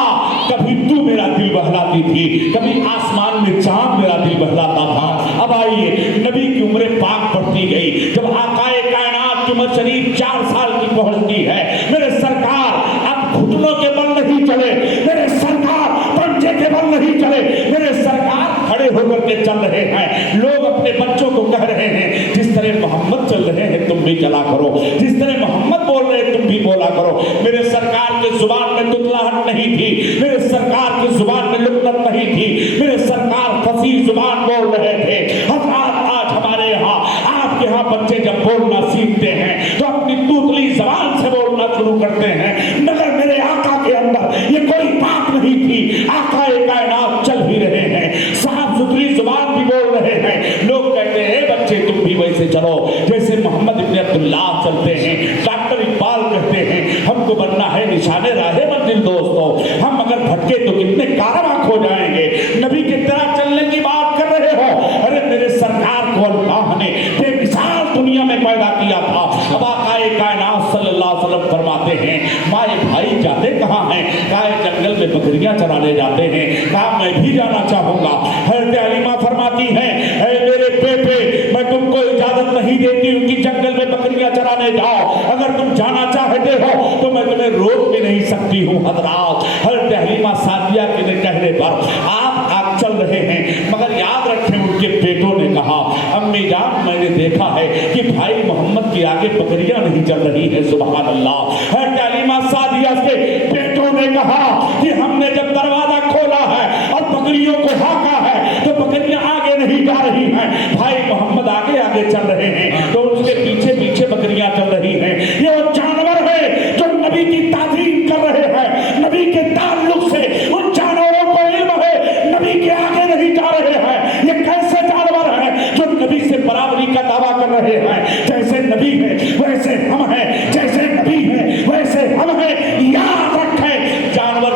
कभी तू मेरा दिल बहलाती थी, कभी आसमान में चाँद मेरा दिल बहलाता था। अब आइए नबी की उम्र पाक बढ़ती गई। जब आकाए कायनात की उम्र शरीफ 4 साल की पहुंचती है, मेरे सरकार अब घुटनों के बल नहीं चले, मेरे सरकार पंजे के बल नहीं चले, मेरे सरकार खड़े होकर के चल रहे हैं। लोग अपने बच्चों को कह रहे हैं जिस तरह मोहम्मद चल रहे हैं तुम भी चला करो, जिस तरह मोहम्मद बोल रहे हैं तुम भी बोला करो। मेरे सरकार के जुबान में तुतलाहट नहीं थी, मेरे सरकार की जुबान में लुकनत नहीं थी, मेरे सरकार फसीह जुबान बोल रहे थे। आज हमारे यहाँ आपके यहाँ बच्चे जब बोलना सीखते हैं तो अपनी तूतली जबान से बोलना शुरू करते हैं, मगर मेरे आका के अंदर ये कोई बात नहीं थी। आकाए कायनात चल ही रहे हैं, साफ सुथरी जुबान भी बोल रहे हैं। लोग कहते हैं बच्चे तुम भी वैसे चलो जैसे मोहम्मद इब्न अब्दुल्लाह चलते हैं। डॉक्टर इकबाल कहते हैं हमको बनना है निशाने राहे मंजिल दोस्तों, हम अगर भटके तो कितने कारवां खो जाएंगे। नबी की तरह चलने की बात कर रहे हो, अरे मेरे सरकार को अल्लाह ने बेमिसाल दुनिया में पैदा किया था। अब आकाए कायनात सल्लल्लाहु अलैहि वसल्लम फरमाते हैं माए भाई जाते कहाँ हैं? कहा जंगल में बकरियां चराने जाते हैं। कहा मैं भी जाना चाहूंगा। हज़रत हलीमा फरमाती हैं मेरे बेटे मैं तुमको इजाजत नहीं देती हूँ कि जंगल में बकरियां चराने जाओ, अगर तुम सकती हूँ हजरात, हज़रत हलीमा सादिया के कहने पर आप चल रहे हैं, मगर याद रखें उनके बेटों ने कहा अम्मी जान मैंने देखा है कि भाई मोहम्मद के आगे बकरियां नहीं चल रही है। सुभान अल्लाह। हज़रत हलीमा सादिया के बेटों ने कहा कि हमने जब दरवाजा खोला है और बकरियों को हाँका है तो बकरियां आगे नहीं जा रही हैं, भाई मोहम्मद आगे आगे चल रहे हैं तो उसके पीछे पीछे बकरियां चल रही हैं। ये वो जानवर है जो नबी की ताज़ीम कर रहे हैं, नबी के ताल्लुक से उन जानवरों को इल्म है, नबी के आगे नहीं जा रहे हैं। ये कैसे जानवर हैं जो नबी से बराबरी का दावा कर रहे हैं? जैसे नबी है वैसे हम हैं, जैसे नबी है वैसे हम हैं। याद रखें जानवर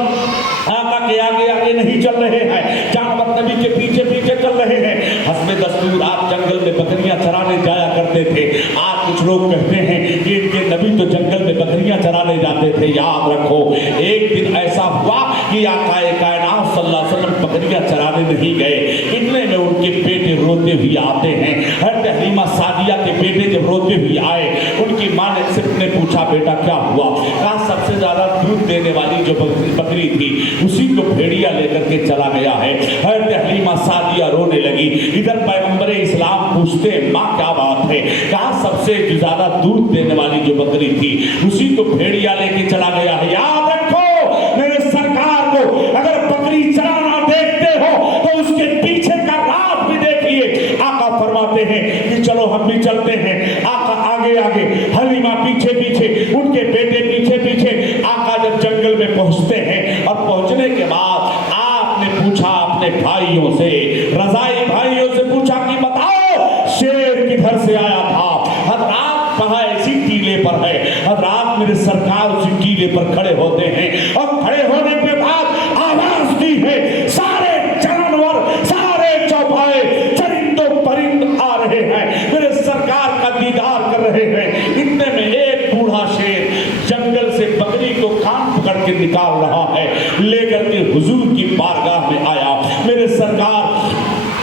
आका के आगे आगे नहीं चल रहे हैं, जानवर नबी के पीछे पीछे चल रहे हैं। हस्बे दस्तूर आप जंगल में बकरियां चराने जाया करते थे। आज कुछ लोग कहते हैं कि इनके नबी तो जंगल में बकरियां चराने जाते थे। याद रखो एक दिन ऐसा हुआ कि आकाए कायनात सल्लल्लाहु अलैहि वसल्लम बकरियां चराने नहीं गए, इतने में उनके बेटे रोते हुए आते हैं। हज़रत हलीमा सादिया के बेटे जब रोते हुए आए, उनकी माँ ने सिर्फ ने पूछा बेटा क्या हुआ? कहा सबसे ज्यादा दूध देने वाली जो बकरी थी उसी को भेड़िया लेकर के चला गया है। हज़रत हलीमा सादिया रोने लगी। इधर पैगंबर इस्लाम पूछते माँ क्या बात है? कहा सबसे ज्यादा दूध देने वाली जो बकरी थी उसी को भेड़िया लेके चला गया है। याद रखो मेरे सरकार को अगर बकरी चराना देखते हो तो उसके पीछे का राज भी देखिए। आका फरमाते हैं कि चलो हम भी चलते हैं। आका आगे आगे, हलीमा पीछे पीछे, उनके बेटे पीछे पीछे। आका जब जंगल में पहुंचते हैं और पहुंचने के बाद आपने पूछा अपने भाइयों से, रजाई भाइयों से पूछा कि बताओ शेर किधर से आया था? हजरात कहा इसी टीले पर है। हजरात मेरे सरकार उसी टीले पर खड़े होते हैं और खड़े होने के बाद आवाज दी है, सारे जानवर सारे चौपाए चरिंदो परिंद आ रहे हैं, मेरे सरकार का दीदार कर रहे हैं। इतने में एक बूढ़ा शेर जंगल से बकरी को कान पकड़ के निकाल रहा है, लेकर के हुजूर की बारगाह में आया। मेरे सरकार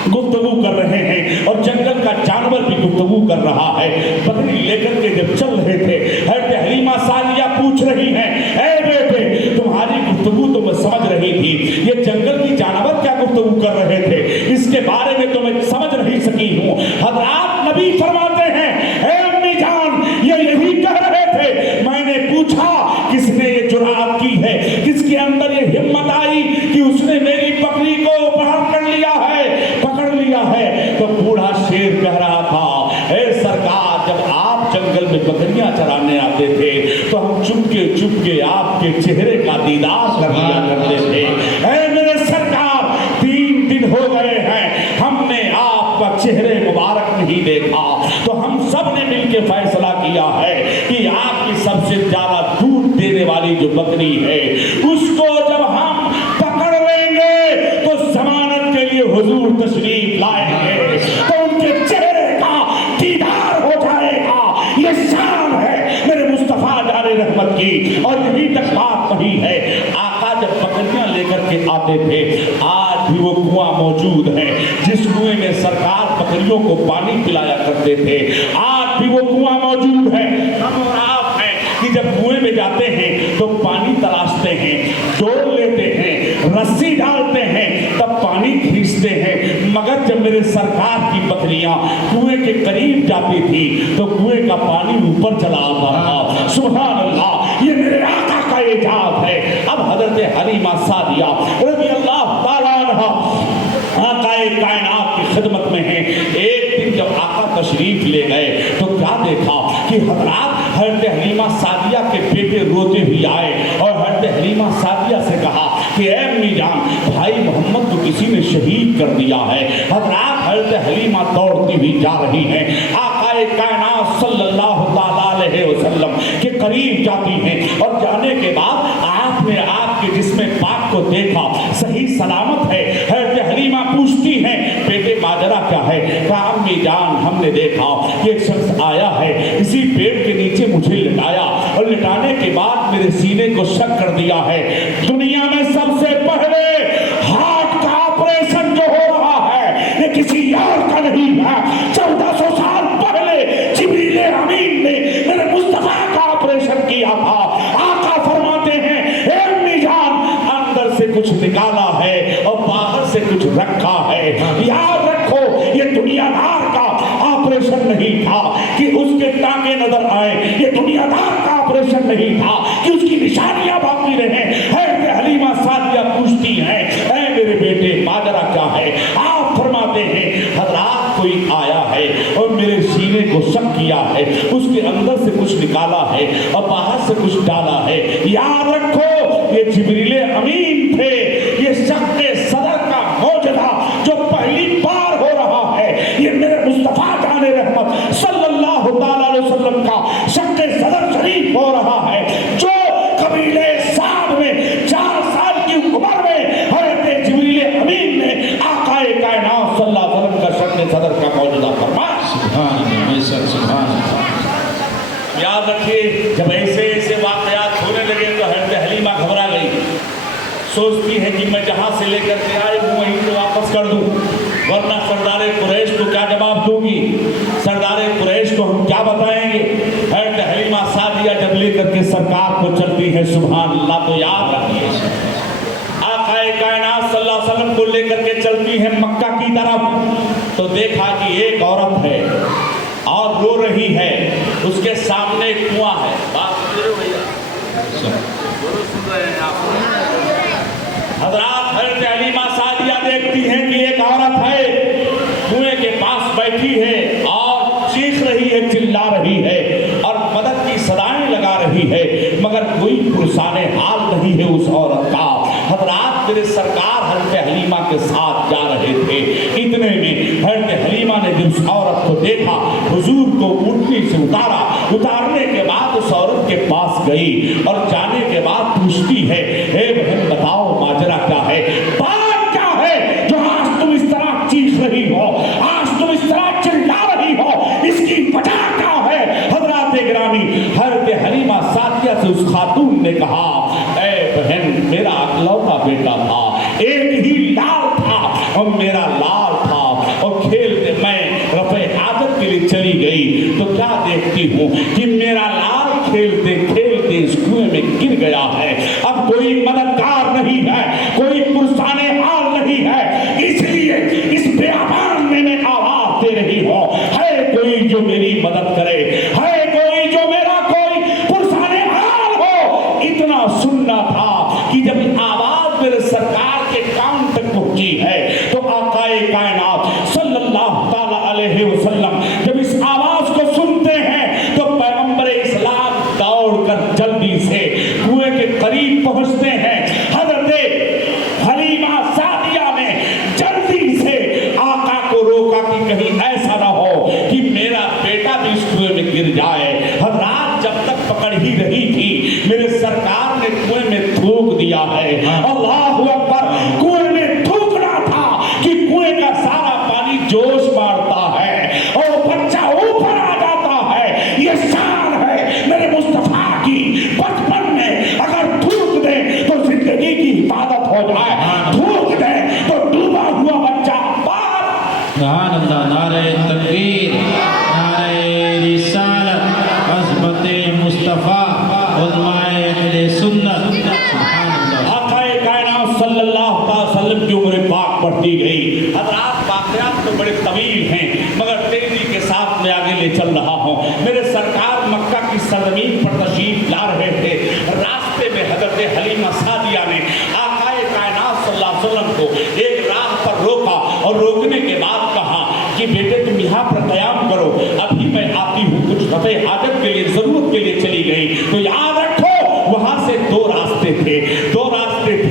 गुफ्तगू कर रहे हैं और जंगल का जानवर भी गुफ्तगू कर रहा है। बकरी लेकर के जब चल रहे थे, हज़रत हलीमा सादिया पूछ रही हैं, ऐ बेटे तुम्हारी गुफ्तगू तो मैं समझ रही थी, ये जंगल की जानवर क्या गुफ्तगू कर रहे थे इसके बारे में तो मैं समझ नहीं सकी हूँ। हज़रात नबी फरमाते हैं, ऐ अम्मी जान ये यही कह रहे थे। मैंने पूछा किसने ये जुरात की है, किसके अंदर ये हिम्मत आई कि उसने मेरी बकरी को अपहरण कर लिया है, पकड़ लिया है? तो बूढ़ा शेर कह रहा था, ऐ सरकार जब आप जंगल में बकरियां चराने आते थे तो हम चुपके आपके चेहरे का दीदार कर लिया करते थे। ऐ मेरे सरकार 3 दिन हो गए हैं हमने आपका चेहरे मुबारक नहीं देखा, तो हम सब ने मिलकर फैसला किया है कि आपकी सबसे ज्यादा दूध देने वाली जो बकरी है उसको जब हम पकड़ लेंगे तो जमानत के लिए हुजूर तशरीफ लाएंगे तो उनके चेहरे का दीदार हो जाएगा। ये शान है मेरे मुस्तफा जाने रहमत की। और यही तक बात वही है, आका जब बकरियां लेकर के आते थे, आज भी वो कुआं मौजूद है जिस कुएं में सरकार बकरियों को पानी पिलाया करते थे। आज भी वो कुआं मौजूद है। हम और आप हैं कि जब कुएं में जाते हैं तो पानी तलाशते हैं, डोल लेते हैं, रस्सी डालते हैं, तब पानी खींचते हैं। मगर जब मेरे सरकार की बकरियां कुएं के करीब जाती थी तो कुएं का पानी ऊपर चला आता था। सुभान अल्लाह, ये मेरे आका का एजाज है। अब हजरत हलीमा सादिया रज़ी अल्लाह ताला अन्हा आकाए कायनात की खिदमत में हैं। एक दिन जब आका तशरीफ ले गए तो क्या देखा कि हज़रत हलीमा सादिया के बेटे रोते हुए आए और हज़रत हलीमा सादिया से कहा कि ऐ अम्मी जान भाई मोहम्मद को किसी ने शहीद कर दिया है। हज़रत हलीमा दौड़ती हुई जा रही हैं, आकाए कायनात सल्लल्लाहु अलैहि वसल्लम के करीब जाती हैं और जाने के बाद आपने आपके जिस्म पाक को देखा सही सलामत है। हज़रत हलीमा पूछती हैं बेटे माजरा क्या है? कहा अम्मी जान हमने देखा कि एक शख्स आया है, इसी पेड़ के नीचे मुझे लिटाया और लिटाने के बाद मेरे सीने को शक कर दिया है। दुनिया में सबसे पहले हार्ट का ऑपरेशन जो हो रहा है ये किसी और का नहीं है। 1400 साल पहले जिब्रील अमीन ने मेरे मुस्तफा का ऑपरेशन किया था। आका फरमाते हैं कुछ निकाला है और बाहर से कुछ रखा है। याद रखो ये दुनियादार का ऑपरेशन नहीं था कि उसके टांगे नजर आए, ये दुनियादार का ऑपरेशन नहीं था कि उसकी निशानियां बाकी रहे। हलीमा सादिया पूछती हैं, ऐ मेरे बेटे माजरा क्या है? आप फरमाते हैं, हजरात कोई आया है और मेरे सीने को शक किया है, उसके अंदर से कुछ निकाला है और बाहर से कुछ डाला है। याद रखो ये जिब्रील अमीन थे, ये शक्के सदर का मौजूदा जो पहली बार हो रहा है, ये मेरे मुस्तफा जाने रहमत सल्लल्लाहु ताला अलैहि वसल्लम का शक्के सदर शरीफ हो रहा है, जो कबीले साद में 4 साल की उम्र में हज़रत जिब्रील अमीन ने आकाए कायनात सल्लल्लाहु अलैहि वसल्लम का शक्के सदर का मौजूदा फरमाया। सुभान अल्लाह, सुभान अल्लाह। याद रखिए जब ऐसे वाक़यात होने लगे तो हज़रत हलीमा घबरा गई, सोचती है कि मैं जहाँ से लेकर के आई हूँ वहीं से वापस कर दूँ, वरना सरदार कुरैश को क्या जवाब दूंगी, सरदार कुरैश को हम क्या बताएंगे। हज़रत हलीमा सादिया जब लेकर के सरकार को चलती है, सुभान अल्लाह, तो याद रखिए आकाए कायनात सल्लल्लाहु अलैहि वसल्लम को लेकर के चलती है मक्का की तरफ, तो देखा कि एक औरत है और रो रही है, उसके सामने एक कुआं है। बात सुन रहे हो भैया? सुन रहे हैं आप? हजरात हज़रत हलीमा सादिया देखती हैं कि एक औरत है कुएं के पास बैठी है और चीख रही है, चिल्ला रही है और मदद की सदाएं लगा रही है, मगर कोई पुरसाने हाल नहीं है उस औरत का। हजरात मेरे सरकार हज़रत हलीमा के साथ जा रहे थे, इतने में हज़रत हलीमा ने जब उस औरत को देखा, हुजूर को ऊँटनी से उतारा, उतारने के बाद उस औरत के पास गई और जाने के बाद पूछती है, हे बहन बताओ माजरा क्या है, बात क्या है जो आज तुम इस तरह चीख रही हो, आज तुम इस तरह चिल्ला रही हो, इसकी वजह क्या है? हज़रात गिरामी हज़रत हलीमा सादिया से उस खातून ने कहा, ऐ बहन मेरा अकलौता बेटा था, एक ही लाल था और मेरा लाल था और खेलते मैं रफ़े आदत के लिए चली गई तो क्या देखती हूँ कि मेरा लाल खेलते खेलते इस कुएं में गिर गया है, अब कोई मददगार नहीं है, कोई पुरसाने हाल नहीं है, इसलिए इस बेआबान में मैं आवाज दे रही हूँ, है कोई जो मेरी मदद करे, है कोई जो मेरा कोई पुरसाने हाल हो। इतना सुनना था कि जब आवाज मेरे सरकार के कान तक पहुंची है तो आकाए कायनात सल्लल्लाहु ताला अलैहि वसल्लम जब इस आवाज को सुनते हैं तो पैगंबर इस्लाम दौड़कर जल्दी से कुएं के करीब पहुंचते हैं। हज़रत हलीमा सादिया ने जल्दी से आका को रोका कि कहीं ऐसा ना हो कि मेरा बेटा भी इस कुएं में गिर जाए। हज़रात जब तक पकड़ ही रही थी, मेरे सरकार ने कुएं में थूक दिया है। अल्लाहु अकबर, कुएं में थूकना था कि कुएं का सारा पानी जोश मारता है और बच्चा ऊपर आ जाता है। ये शान है मेरे मुस्तफा की, बचपन में अगर थूक दे तो जिंदगी की हिफाजत हो जाए, थूक दे तो डूबा हुआ बच्चा बाहर। सुभान अल्लाह, नारे तकबीर, नारे रिसालत, अज़मत मुस्तफ़ा, उलमाए अहले सुन्नत। सुभान अल्लाह। आकाए कायनात सल्लल्लाहु अलैहि वसल्लम की उम्र पाक बढ़ती गई। हज़रात वाक़यात तो बड़े तवील हैं मगर तेजी के साथ मैं आगे ले चल रहा हूँ। मेरे सरकार मक्का की सरजमीन पर तशरीफ ला रहे थे, रास्ते में हज़रत हलीमा सादिया ने आकाए कायनात सल्लल्लाहु अलैहि वसल्लम को एक राह पर रोका और रोकने के बाद कहा कि बेटे तुम यहाँ पर क़याम करो, अभी मैं आती हूँ। कुछ रफ़े हाजत के लिए, ज़रूरत के लिए चली गई। तो याद रखो वहाँ से दो रास्ते थे,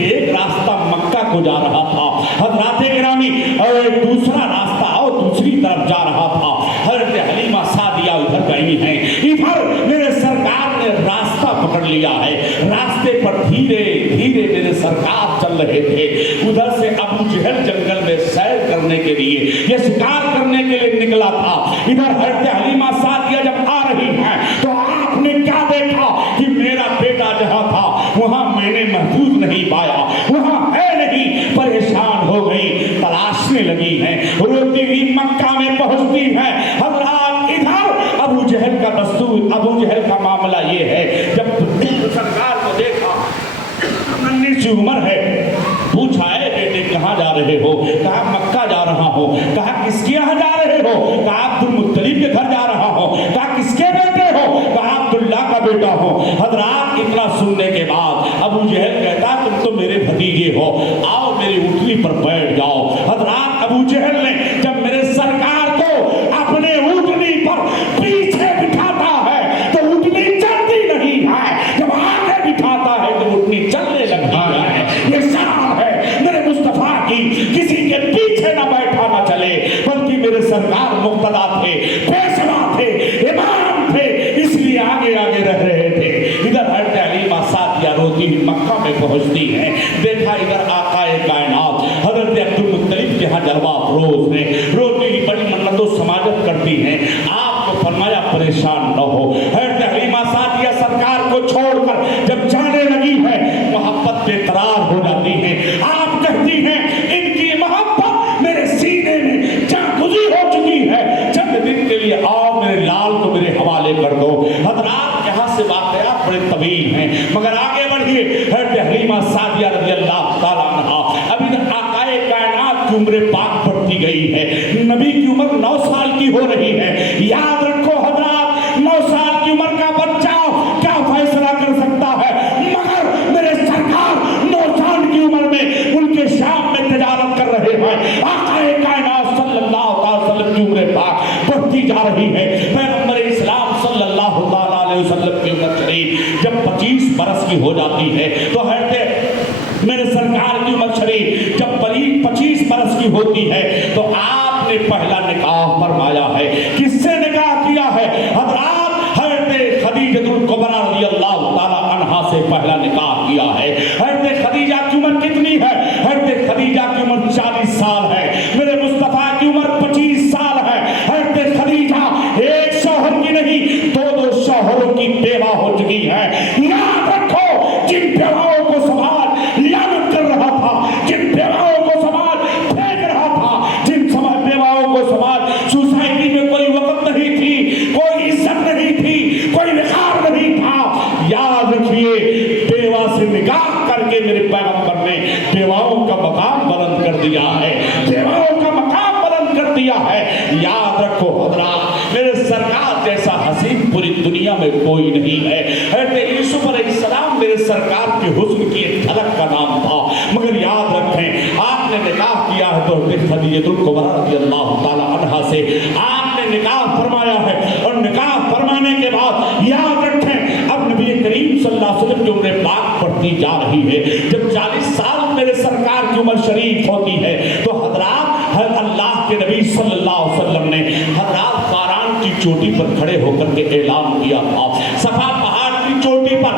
एक रास्ता मक्का को जा रहा था हज़रात गिरामी, और एक दूसरा रास्ता और दूसरी तरफ जा रहा था। हज़रत हलीमा सादिया उधर गई हैं, इधर मेरे सरकार ने रास्ता पकड़ लिया है। रास्ते पर धीरे धीरे मेरे सरकार चल रहे थे। उधर से अबू जहल जंगल में सैर करने के लिए, ये शिकार करने के लिए निकला था। इधर हज़रत हलीमा सादिया जब आ रही हैं तो आपने क्या देखा कि मेरा बेटा जहाँ था वहाँ मैंने महफूज नहीं पाया, वहाँ है नहीं। परेशान हो गई, तलाशने लगी हैं, रोती हुई मक्का में पहुँचती हैं। हज़रात इधर अबू जहल का दस्तूर, अबू जहल का मामला ये है, जब सरकार को देखा, नन्ही सी उम्र है, पूछा है बेटे कहाँ जा रहे हो? कहा मक्का जा रहा हो। कहा किसके यहाँ जा रहे हो? कहा अब्दुल मुत्तलिब के घर जा रहा हो। कहा किसके बेटे हो? कहा अब्दुल्ला का बेटा हो। हजरात इतना सुनने के बाद अबू जहल कहता तुम तो मेरे भतीजे हो, आओ मेरी उठनी पर बैठ जाओ। हजरात अबू जहल ने जब मेरे सरकार को अपने उठनी पर पीछे बिठाता है तो उठनी चलती नहीं है, जब आगे बिठाता है तो उठनी चलने लगती है। ये शान है मेरे मुस्तफा की, किसी के पीछे ना बैठा ना चले, बल्कि मेरे सरकार मुक्तदा थे, पेशवा थे, इमाम थे, इसलिए आगे आगे रह रहे थे। इधर हज़रत हलीमा सादिया रोती हुई मक्का में पहुंचती है। देखा इधर आकाए कायनात हज़रत अब्दुल मुत्तलिब के यहाँ जलवा अफरोज है, रोती ही बड़ी मन्नतों समाजत करती हैं। आपको फरमाया परेशान न हो। हज़रत हलीमा सादिया सरकार को छोड़कर जब जाने लगी है, मोहब्बत बेकरार हो जाती है। आप कहती हैं इनकी मोहब्बत मेरे सीने में जागुज़ी हो चुकी है, चंद दिन के लिए आओ मेरे लाल को मेरे हवाले कर दो। हज़रात यहाँ से वाक़यात बड़े तवील हैं, मगर आगे बढ़िए। हज़रत हलीमा सादिया रज़ी अल्लाह ताला अन्हा, अभी आकाए कायनात की उम्र पाक बढ़ती गई है, नबी की उम्र 9 साल की हो रही है। याद रखो हज़रात, 9 साल की उम्र का बच्चा क्या फैसला कर सकता है, मगर मेरे सरकार 9 साल की उम्र में उनके शाम में तिजारत कर रहे हैं। आकाए कायनात सल्लल्लाहु अलैहि वसल्लम की उम्र पाक बढ़ती जा रही है। पैगंबर इस्लाम सल्लल्लाहु अलैहि वसल्लम की उम्र शरीफ जब 25 बरस की हो जाती है तो मेरे सरकार की उम्र शरीफ जब 25 बरस की होती है तो आपने पहला निकाह फरमाया है। किससे निकाह किया है? हज़रात हज़रत खदीजतुल कुबरा रज़ियल्लाहु ताला अन्हा से पहला निकाह किया है। हज़रत खदीजा की उम्र कितनी है? हज़रत खदीजा की उम्र 40 साल है। मेरे मुस्तफ़ा की उम्र 25 साल है। हज़रत खदीजा एक शौहर की नहीं, 2 शौहरों की बेवा हो चुकी है। याद रखो, जिन बेवाओं को संभाल लानत कर रहा था, जिन बेवाओं को संभाल फेंक रहा था, जिन बेवाओं को संभाल सोसाइटी में कोई वक़्त नहीं थी, कोई इज्जत नहीं थी, कोई विकार नहीं था, याद रखिए बेवा से निकाह करके मेरे पैगंबर ने बेवाओं का मकाम बुलंद कर दिया है, बेवाओं का मकाम बुलंद कर दिया है। याद रखो हज़रात, मेरे सरकार जैसा हसीन पूरी दुनिया में कोई नहीं है। हज़रत यूसुफ अलैहिस्सलाम मेरे सरकार के हुस्न की एक झलक का नाम था, मगर याद रखें आपने निकाह किया है तो खदीजतुल कुबरा रज़ियल्लाहु ताला अन्हा से आपने निकाह फरमाया है, और निकाह फरमाने के बाद याद रखें अब नबी करीम सल्लल्लाहु अलैहि वसल्लम की उम्र पाक बढ़ती जा रही है। जब 40 साल मेरे सरकार की उम्र शरीफ होती है तो हज़रात अल्लाह के नबी सल्लल्लाहु अलैहि वसल्लम ने हज़रात फ़ारान की चोटी पर खड़े होकर के ऐलान किया था। सफा पहाड़ की चोटी पर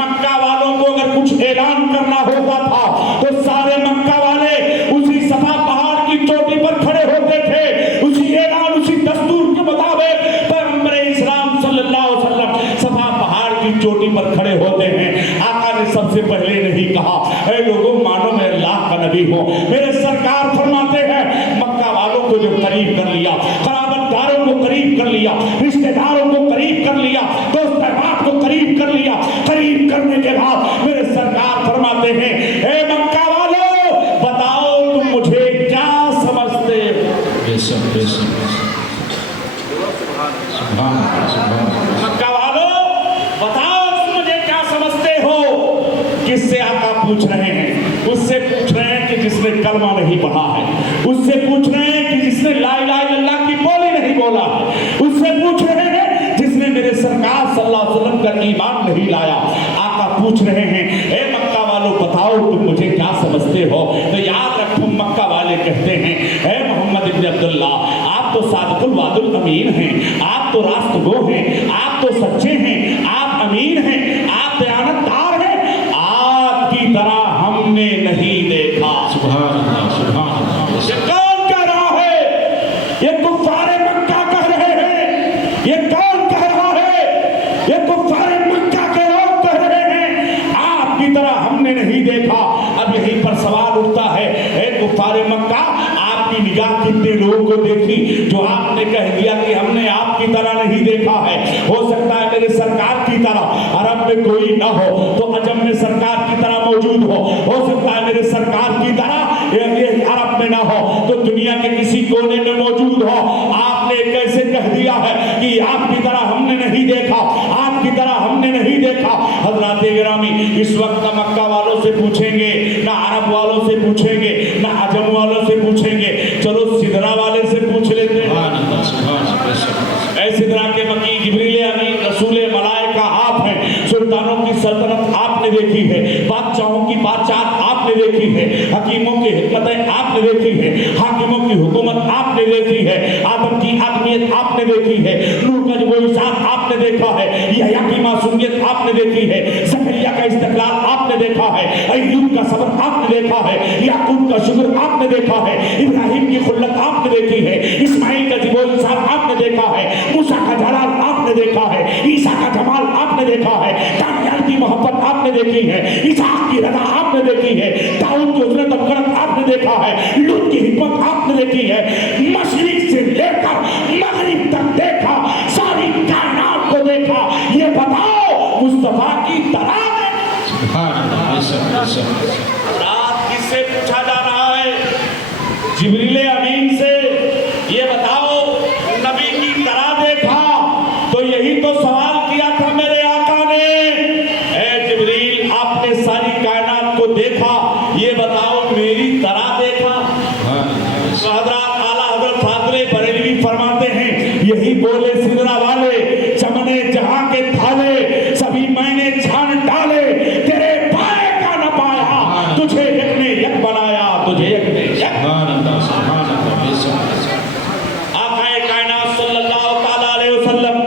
मक्का वालों को अगर कुछ ऐलान करना होता था तो सारे मक्का वाले उसी सफा पहाड़ की चोटी पर खड़े होते थे। उसी ऐलान, उसी दस्तूर के मुताबिक पैगंबर इस्लाम सल्लल्लाहु अलैहि वसल्लम सफा पहाड़ की चोटी पर खड़े होते हैं। आका ने सबसे पहले नहीं कहा ऐ लोगों मानो मैं अल्लाह का नबी हूँ। मेरे सरकार फरमाते हैं मक्का वालों को जो करीब कर लिया, कराबतदारों को करीब कर लिया, रिश्तेदारों को करीब कर लिया, दोस्त अहबाब को करीब कर लिया, करीब करने के बाद मेरे सरकार फरमाते हैं ए मक्का वालों बताओ तुम मुझे क्या समझते हो? मक्का वालों बताओ तुम मुझे क्या समझते हो? किससे आका पूछ रहे हैं? उससे पूछ रहे हैं कि जिसने कलमा नहीं पढ़ा है, उससे पूछ रहे हैं कि जिसने ला इलाहा इल्लल्लाह की बोली नहीं बोला है, उससे पूछ रहे हैं जिसने मेरे सरकार सल्लल्लाहु अलैहि वसल्लम का ईमान नहीं लाया। आका पूछ रहे हैं ए मक्का वालों बताओ तुम मुझे क्या समझते हो? तो याद रखो मक्का वाले कहते हैं ए मोहम्मद इब्न अब्दुल्ला आप तो सादिकुल वादुल अमीन हैं, आप तो रास्तगो हैं, आप तो सच्चे हैं, आप अमीन हैं, आप दयानतदार हैं, आपकी तरह हमने नहीं देखा। सुभान अल्लाह, सुभान अल्लाह। ये कौन कह रहा है? ये कुफ्फारे मक्का कह रहे हैं। ये कौन कह रहा है? ये कुफ्फारे मक्का के लोग कह रहे हैं आपकी तरह हमने नहीं देखा। अब यहीं पर सवाल उठता है ए कुफ्फारे मक्का आपकी निगाह कितने लोगों को देखी जो आपने कह दिया कि हमने आपकी तरह नहीं देखा है? हो सकता है मेरे सरकार की तरह अरब में कोई न हो तो अजम में सरकार की तरह मौजूद हो सकता है मेरे सरकार की کونے میں موجود ہو، آپ نے کیسے کہہ دیا ہے کہ آپ کی طرح ہم نے نہیں دیکھا، آپ کی طرح ہم نے نہیں دیکھا؟ حضرات گرامی اس وقت نہ مکہ والوں سے پوچھیں گے، نہ عرب والوں سے پوچھیں گے، نہ عجم والوں سے پوچھیں گے، چلو سدرا والے سے پوچھ لیتے ہیں۔ اے سدرا کے مکی جبریل امین رسول ملائکہ آپ ہیں، سلطانوں کی سلطنت آپ نے دیکھی ہے، بادشاہوں کی بادشاہت آپ نے دیکھی ہے، حکیموں کی حکمتیں آپ نے دیکھی ہے، حاکموں کی حکومت آپ نے دیکھی ہے، آدم کی آدمیت آپ نے دیکھی ہے، نوح کا نبوت آپ نے دیکھا ہے، یحییٰ کی معصومیت آپ نے دیکھی ہے، زکریا کا استقلال آپ نے دیکھا ہے، ایوب کا صبر آپ نے دیکھا ہے، یعقوب کا شکر آپ نے دیکھا ہے، ابراہیم کی خلت آپ نے دیکھی ہے، اسماعیل کا نبوت آپ نے دیکھا ہے، موسیٰ کا جلال آپ نے دیکھا ہے، عیسیٰ کا جمال آپ نے دیکھا ہے، دانیال کی محبت آپ نے دیکھی ہے، اسحاق کی رضا آپ نے دیکھی ہے، داؤد کی حسن تبکرت آپ نے دیکھا ہے، لوط کی حکمت آپ نے دیکھی ہے، مشرق سے لے کر مغرب تک دیکھا، ساری کائنات کو دیکھا، یہ بتاؤ مصطفیٰ کی طرح رات کس سے پوچھا جا رہا ہے؟ جبریل امین سے، یہ بتاؤ نبی کی طرح دیکھا؟ تو یہی تو سوال کیا تھا میرے آقا نے، اے جبریل آپ نے ساری کائنات کو دیکھا، یہ بتاؤ میری طرح دیکھا؟ حضرات اعلیٰ حضرت فاضل بریلوی فرماتے ہیں، یہی بولے سدرا والے، چمنے جہاں کے تھالے سبھی میں نے چھان ڈالے، تیرے پائے کا نہ پایا، تجھے یک نے یک بنایا، تجھے یک نے یک۔ آقائے کائنات صلی اللہ تعالیٰ علیہ وسلم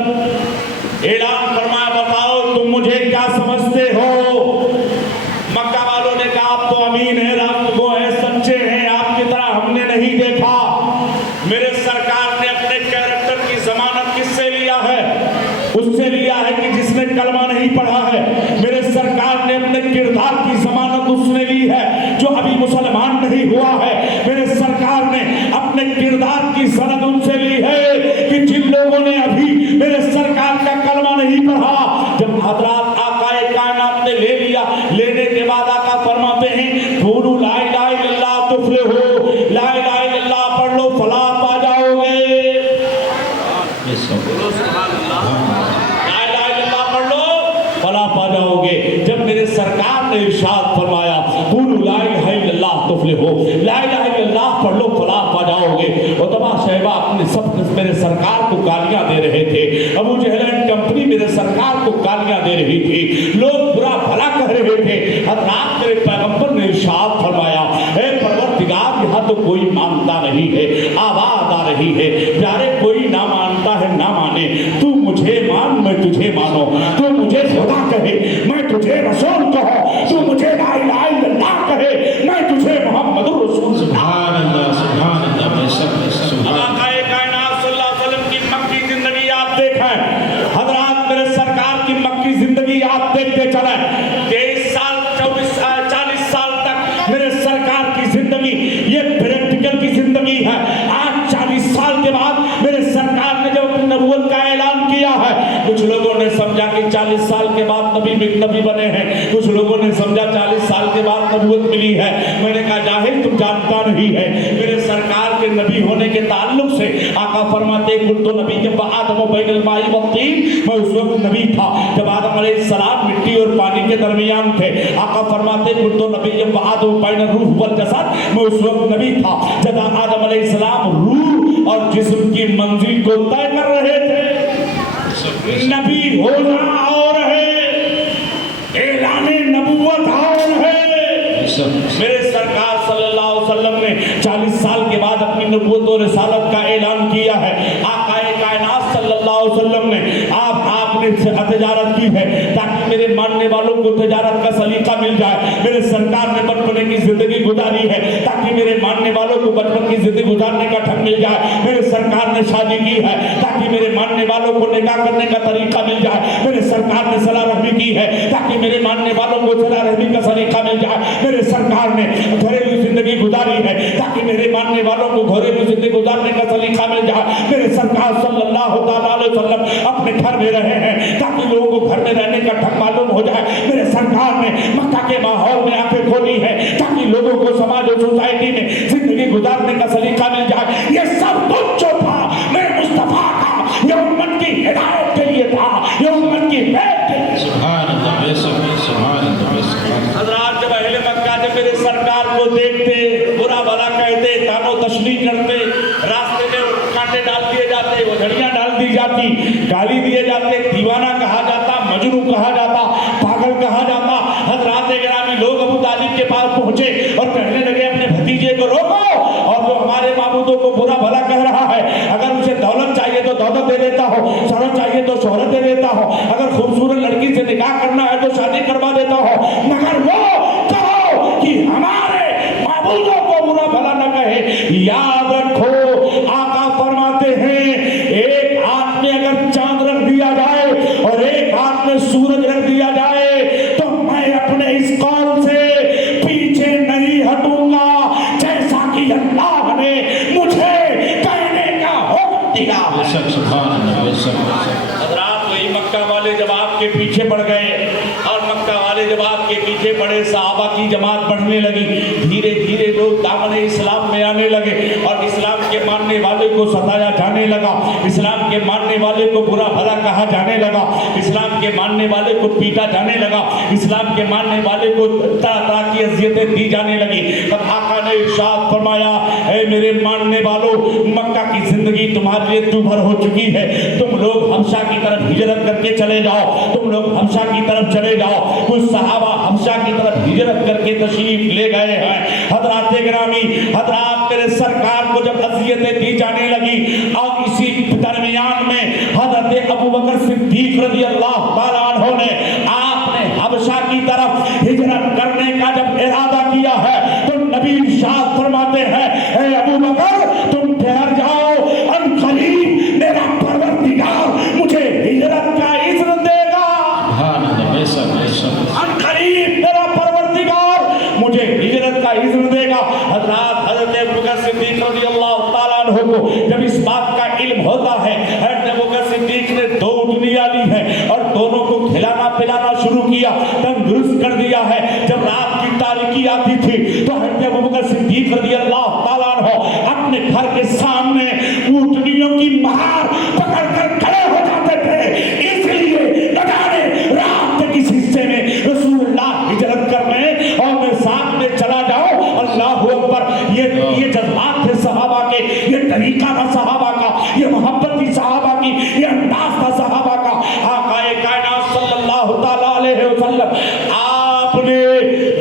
اعلان فرمایا، بتاؤ تم مجھے کیا سمجھتے ہو؟ مکہ والوں نے کہا آپ تو امین ہیں، راست گو ہیں، سچے ہیں، آپ کی طرح ہم نے نہیں دیکھا۔ میرے سرکار نے اپنے کیریکٹر کی ضمانت کس سے لیا ہے؟ اس سے لیا ہے کہ جس نے کلمہ نہیں پڑھا ہے۔ میرے سرکار نے اپنے کردار کی ضمانت اس نے لی ہے جو ابھی مسلمان نہیں ہوا ہے۔ میرے سرکار نے اپنے کردار کی سند ان سے لی ہے کہ جن لوگوں نے ابھی میرے سرکار کا کلمہ نہیں پڑھا۔ جب حضرات آقائے کائنات نے لے لیا، لینے کے بعد آقا فرماتے ہیں قولوا لا الہ الا اللہ تفلحوا، لا الہ الا اللہ پڑھ لو فلاح پا جاؤ گے۔ لا الہ الا اللہ پڑھ لو فلاح پا جاؤ گے۔ جب میرے سرکار نے ارشاد فرمایا قولوا لا الہ الا اللہ تفلحوا، لا الہ الا اللہ پڑھ لو فلاح پا جاؤ گے، عتبہ شیبہ اپنے سب میرے سرکار کو گالیاں دے رہے تھے، ابو جہل اینڈ کمپنی میرے سرکار کو گالیاں دے رہی تھی، لوگ برا بھلا کہہ رہے تھے۔ حضرات میرے پیغمبر نے ارشاد فرمایا اے پروردگار یہاں تو کوئی مانتا نہیں ہے، آواز آ رہی ہے پیارے کوئی نہ مانتا ہے نہ مانے، تو مجھے مان میں تجھے مانو، تو مجھے خدا کہے میں تجھے رسول کہو، تو مجھے لا الہ الا اللہ کہے میں تجھے محمد رسول۔ سبحان اللہ سبحان اللہ آقائے کائنات صلی اللہ علیہ وسلم کی مکی زندگی آپ دیکھیں، حضرات میرے سرکار کی مکی زندگی آپ دیکھتے چلیں، 23 سال 40 سال تک میرے سرکار کی زندگی یہ پریکٹیکل کی زندگی ہے۔ آج 40 سال کے بعد میرے سرکار نے جب نبوت کا اعلان کیا ہے، کچھ لوگوں نے سمجھا کہ 40 سال کے بعد نبی بنے ہیں، کچھ لوگوں نے سمجھا 40 سال کے بعد نبوت ملی ہے۔ میں نے کہا جاہل تم جانتا نہیں ہے، میرے سرکار کے نبی ہونے کے تعلق سے آقا فرماتے کنت نبی جب آدم و بین الماء والطین، میں اس وقت نبی تھا جب آدم علیہ السلام مٹی اور پانی کے درمیان تھے۔ آقا فرماتے کنت نبی جب آدم بین الروح والجسد، میں اس وقت نبی تھا جب آدم علیہ السلام روح اور جسم کی منزل کو طے کر رہے تھے۔ نبی ہونا اور ہے، اعلان نبوت اور ہے۔ میرے سرکار صلی اللہ علیہ وسلم نے 40 سال کے بعد اپنی نبوت و رسالت کا اعلان کیا ہے۔ آقائے کائنات صلی اللہ علیہ وسلم نے آپ نے تجارت کی ہے تاکہ میرے ماننے والوں کو تجارت کا سلیقہ مل جائے۔ میرے سرکار نے بچپنے کی زندگی گزاری ہے تاکہ میرے ماننے والوں کو بچپن کی زندگی گزارنے کا ڈھنگ مل جائے۔ میرے سرکار نے شادی کی ہے تاکہ میرے ماننے والوں کو نکاح کرنے کا طریقہ مل جائے۔ میرے سرکار نے صلہ رحمی کی ہے تاکہ میرے ماننے والوں کو صلہ رحمی کا سلیقہ مل جائے۔ میرے سرکار نے گھریلو زندگی گزاری ہے تاکہ میرے ماننے والوں کو گھریلو زندگی گزارنے کا سلیقہ مل جائے۔ میرے سرکار صلی اللہ تعالیٰ علیہ وسلم اپنے گھر میں رہے ہیں تاکہ لوگوں کو گھر میں رہنے کا ڈھنگ معلوم ہو جائے۔ میرے سرکار نے مکہ کے ماحول میں آنکھیں کھولی ہے تاکہ لوگوں کو سماج اور سوسائٹی میں زندگی گزارنے کا سلیقہ مل جائے۔ یہ سب हो, मगर वो कहो कि हमारे माबूदों को बुरा भला न कहे। याद रखो, आका फरमाते हैं एक हाथ में अगर चांद रख दिया जाए और एक हाथ में सूरज रख दिया जाए तो मैं अपने इस कौल से पीछे नहीं हटूंगा, जैसा कि अल्लाह ने मुझे कहने का हुक्म दिया है। बेशक सुभान अल्लाह, बेशक बेशक। हज़रात, वही मक्का वाले जब आपके पीछे पड़ गए और मक्का वाले जब आपके पीछे पड़े, सहाबा की जमात बढ़ने लगी, धीरे धीरे लोग दामन इस्लाम में आने लगे और इस्लाम के मानने वाले को सताया जाने लगा, इस्लाम के मानने वाले को बुरा भला कहा जाने लगा, इस्लाम के मानने वाले को पीटा जाने लगा, इस्लाम के मानने वाले को तरह तरह की अज़ियतें दी जाने लगी। तब आका ने इरशाद फरमाया, ऐ मेरे मानने वालों, मक्का की जिंदगी तुम्हारे लिए दूभर हो चुकी है, तुम लोग हबशा की तरफ हिजरत करके चले जाओ, तुम लोग हबशा की तरफ चले जाओ। कुछ सहाबा हबशा की तरफ हिजरत करके तशरीफ ले गए हैं। हज़रात गिरामी, हज़रात मेरे सरकार को जब अज़ियतें दी जाने लगी और इसी दरमियान में हज़रत अबू बकर सिद्दीक़ रज़ी अल्लाह ताला अन्हु ने आपने हबशा की तरफ हिजरत करने का जब इरादा किया है तो नबी इरशाद फरमाते हैं, ऐ अबू बकर तुम ठहर जाओ, अनक़रीब मेरा परवरदिगार मुझे हिजरत का इज़्न देगा। सुभान अल्लाह, बेशक बेशक। अनक़रीब मेरा परवरदिगार मुझे हिजरत का इज़्न देगा। हज़रत अबू बकर सिद्दीक़ रज़ी अल्लाह ताला अन्हु को जब इस बात का इल्म होता है, हज़रत अबू बकर सिद्दीक़ ने 2 ऊँटनियाँ ली हैं और दोनों को खिलाना पिलाना शुरू किया, तंदुरुस्त कर दिया है। जब रात की तारीकी आती थी तो हज़रत अबू बकर सिद्दीक़ रज़ी अल्लाह ताला अन्हु अपने घर के सामने ऊँटनियों की महार पकड़कर खड़े हो जाते थे, इसलिए न जाने रात के किस हिस्से में रसूलुल्लाह हिजरत करने और मैं साथ में चला जाऊं। अल्लाहु अकबर। ये जज्बात थे सहाबा के, ये तरीका था सहाबा का, ये मोहब्बत थी सहाबा की, ये अंदाज था सहाबा का। आकाए कायनात सल्लल्लाहु ताला अलैहि वसल्लम आपने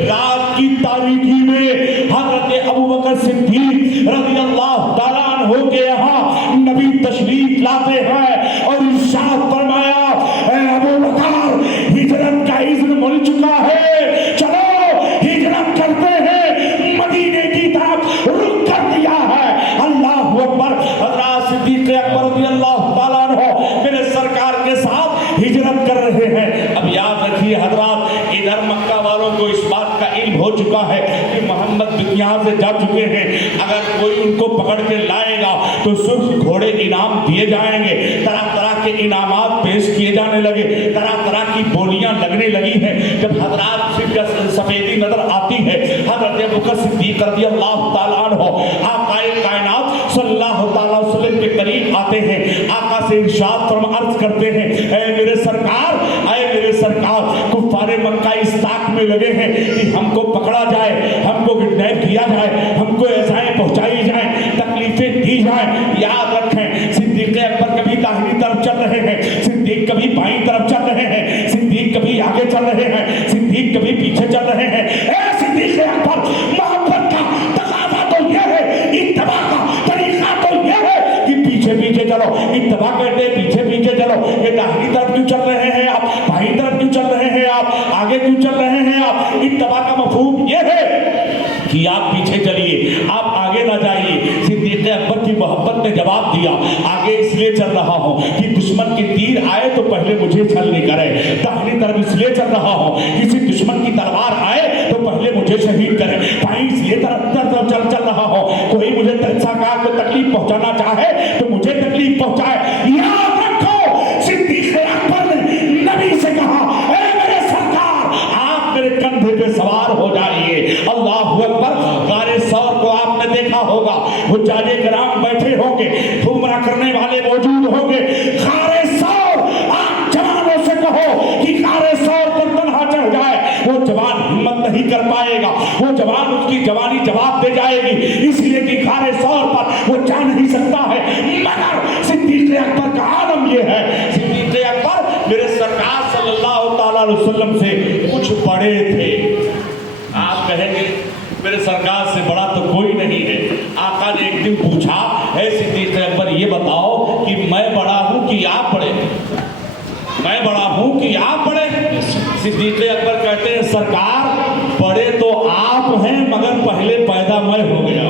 रात की तारीकी में हज़रत अबू बकर सिद्दीक़ रज़ी अल्लाह ताला अन्हु के यहाँ नबी तशरीफ लाते हैं और इरशाद फरमाया, ऐ अबू बकर हिजरत का इज़्न मिल चुका है, चलो हिजरत करते हैं। मदीने की तरफ रुख कर दिया है। अल्लाहु अकबर। हज़रत सिद्दीक़ अकबर रज़ी अल्लाह ताला अन्हु मेरे सरकार के साथ हिजरत कर रहे हैं। अब याद रखिए हज़रात, इधर मक्का वालों को इस बात का इल्म हो चुका है कि मोहम्मद यहाँ से जा चुके हैं, अगर कोई उनको पकड़ के लाएगा तो सुर्ख घोड़े इनाम दिए जाएंगे। तरह तरह के इनामात पेश किए जाने लगे, तरह तरह की बोलियां लगने लगी हैं। जब हज़रात सफेदी नजर आती है, हज़रत अबू बकर सिद्दीक़ रज़ी अल्लाह ताला अन्हु आकाए कायनात सल्लल्लाहु ताला अलैहि वसल्लम के करीब आते हैं, आका से इरशाद अर्ज करते हैं, ऐ मेरे सरकार, ऐ मेरे सरकार, कुफ़ारे मक्का इस ताक में लगे हैं कि हमको पकड़ा जाए, हमको किडनैप किया जाए, हमको ऐसाएं पहुंचाई जाए, तकलीफें दी जाए। याद रखें, सिद्दीक़ अकबर कभी दाहिनी तरफ चल रहे हैं, सिद्दीक़ कभी बाईं तरफ चल रहे हैं, सिद्दीक़ कभी आगे चल रहे हैं, सिद्दीक़ कभी पीछे चल रहे हैं। ऐ सिद्दीक़ अकबर, मोहब्बत का तकाज़ा तो यह है, इत्तबा का तरीका तो यह है कि पीछे पीछे चलो। इत्तबा कहते पीछे पीछे चलो। ये दाहिनी तरफ क्यों चल रहे हैं आप, बाईं तरफ क्यों चल रहे हैं आप, आगे क्यों चल रहे हैं आप? इत्तबा का मफ़हूम यह है कि आप पीछे चलिए, आप आगे ना जाइए। सिद्दीक़ अकबर की मोहब्बत ने जवाब दिया, आगे इसलिए चल रहा हूँ कि दुश्मन के तीर आए तो पहले मुझे छलनी करे। दाहिनी तरफ इसलिए चल रहा हूँ, किसी दुश्मन की तलवार आए तो पहले मुझे शहीद करे। बाईं इसलिए तरफ चल रहा हूँ, कोई मुझे सरकार को तकलीफ पहुँचाना चाहे तो मुझे तकलीफ पहुँचाए। याद रखो, सिद्दीक़ अकबर ने नबी से कहा, ऐ मेरे सरकार, आप मेरे कंधे पे सवार हो जाइए। अल्लाहु अकबर। गारे सौर को आपने देखा होगा, हुज्जाजे किराम बैठे होंगे, उम्रा करने वाले मौजूद होंगे। गारे सौर, आप जवानों से कहो कि गारे सौर पर तन्हा चढ़ जाए, वो जवान हिम्मत नहीं कर पाएगा, वो जवान, उसकी जवानी जवाब दे जाएगी, इसलिए कि गारे सौर पर वो जा नहीं सकता है। मगर सिद्दीक़ अकबर का आलम ये है, सिद्दीक़ अकबर मेरे सरकार सल्लल्लाहु ताला अलैहि वसल्लम से कुछ बड़े थे। आप कहेंगे मेरे सरकार से बड़ा तो कोई नहीं है। आका ने एक दिन पूछा, है सिद्दीक़ अकबर ये बताओ कि मैं बड़ा हूँ कि आप बड़े? मैं बड़ा हूँ कि आप बड़े? सिद्दीक़ अकबर कहते हैं, सरकार बड़े तो आप हैं मगर पहले पैदा मैं हो गया।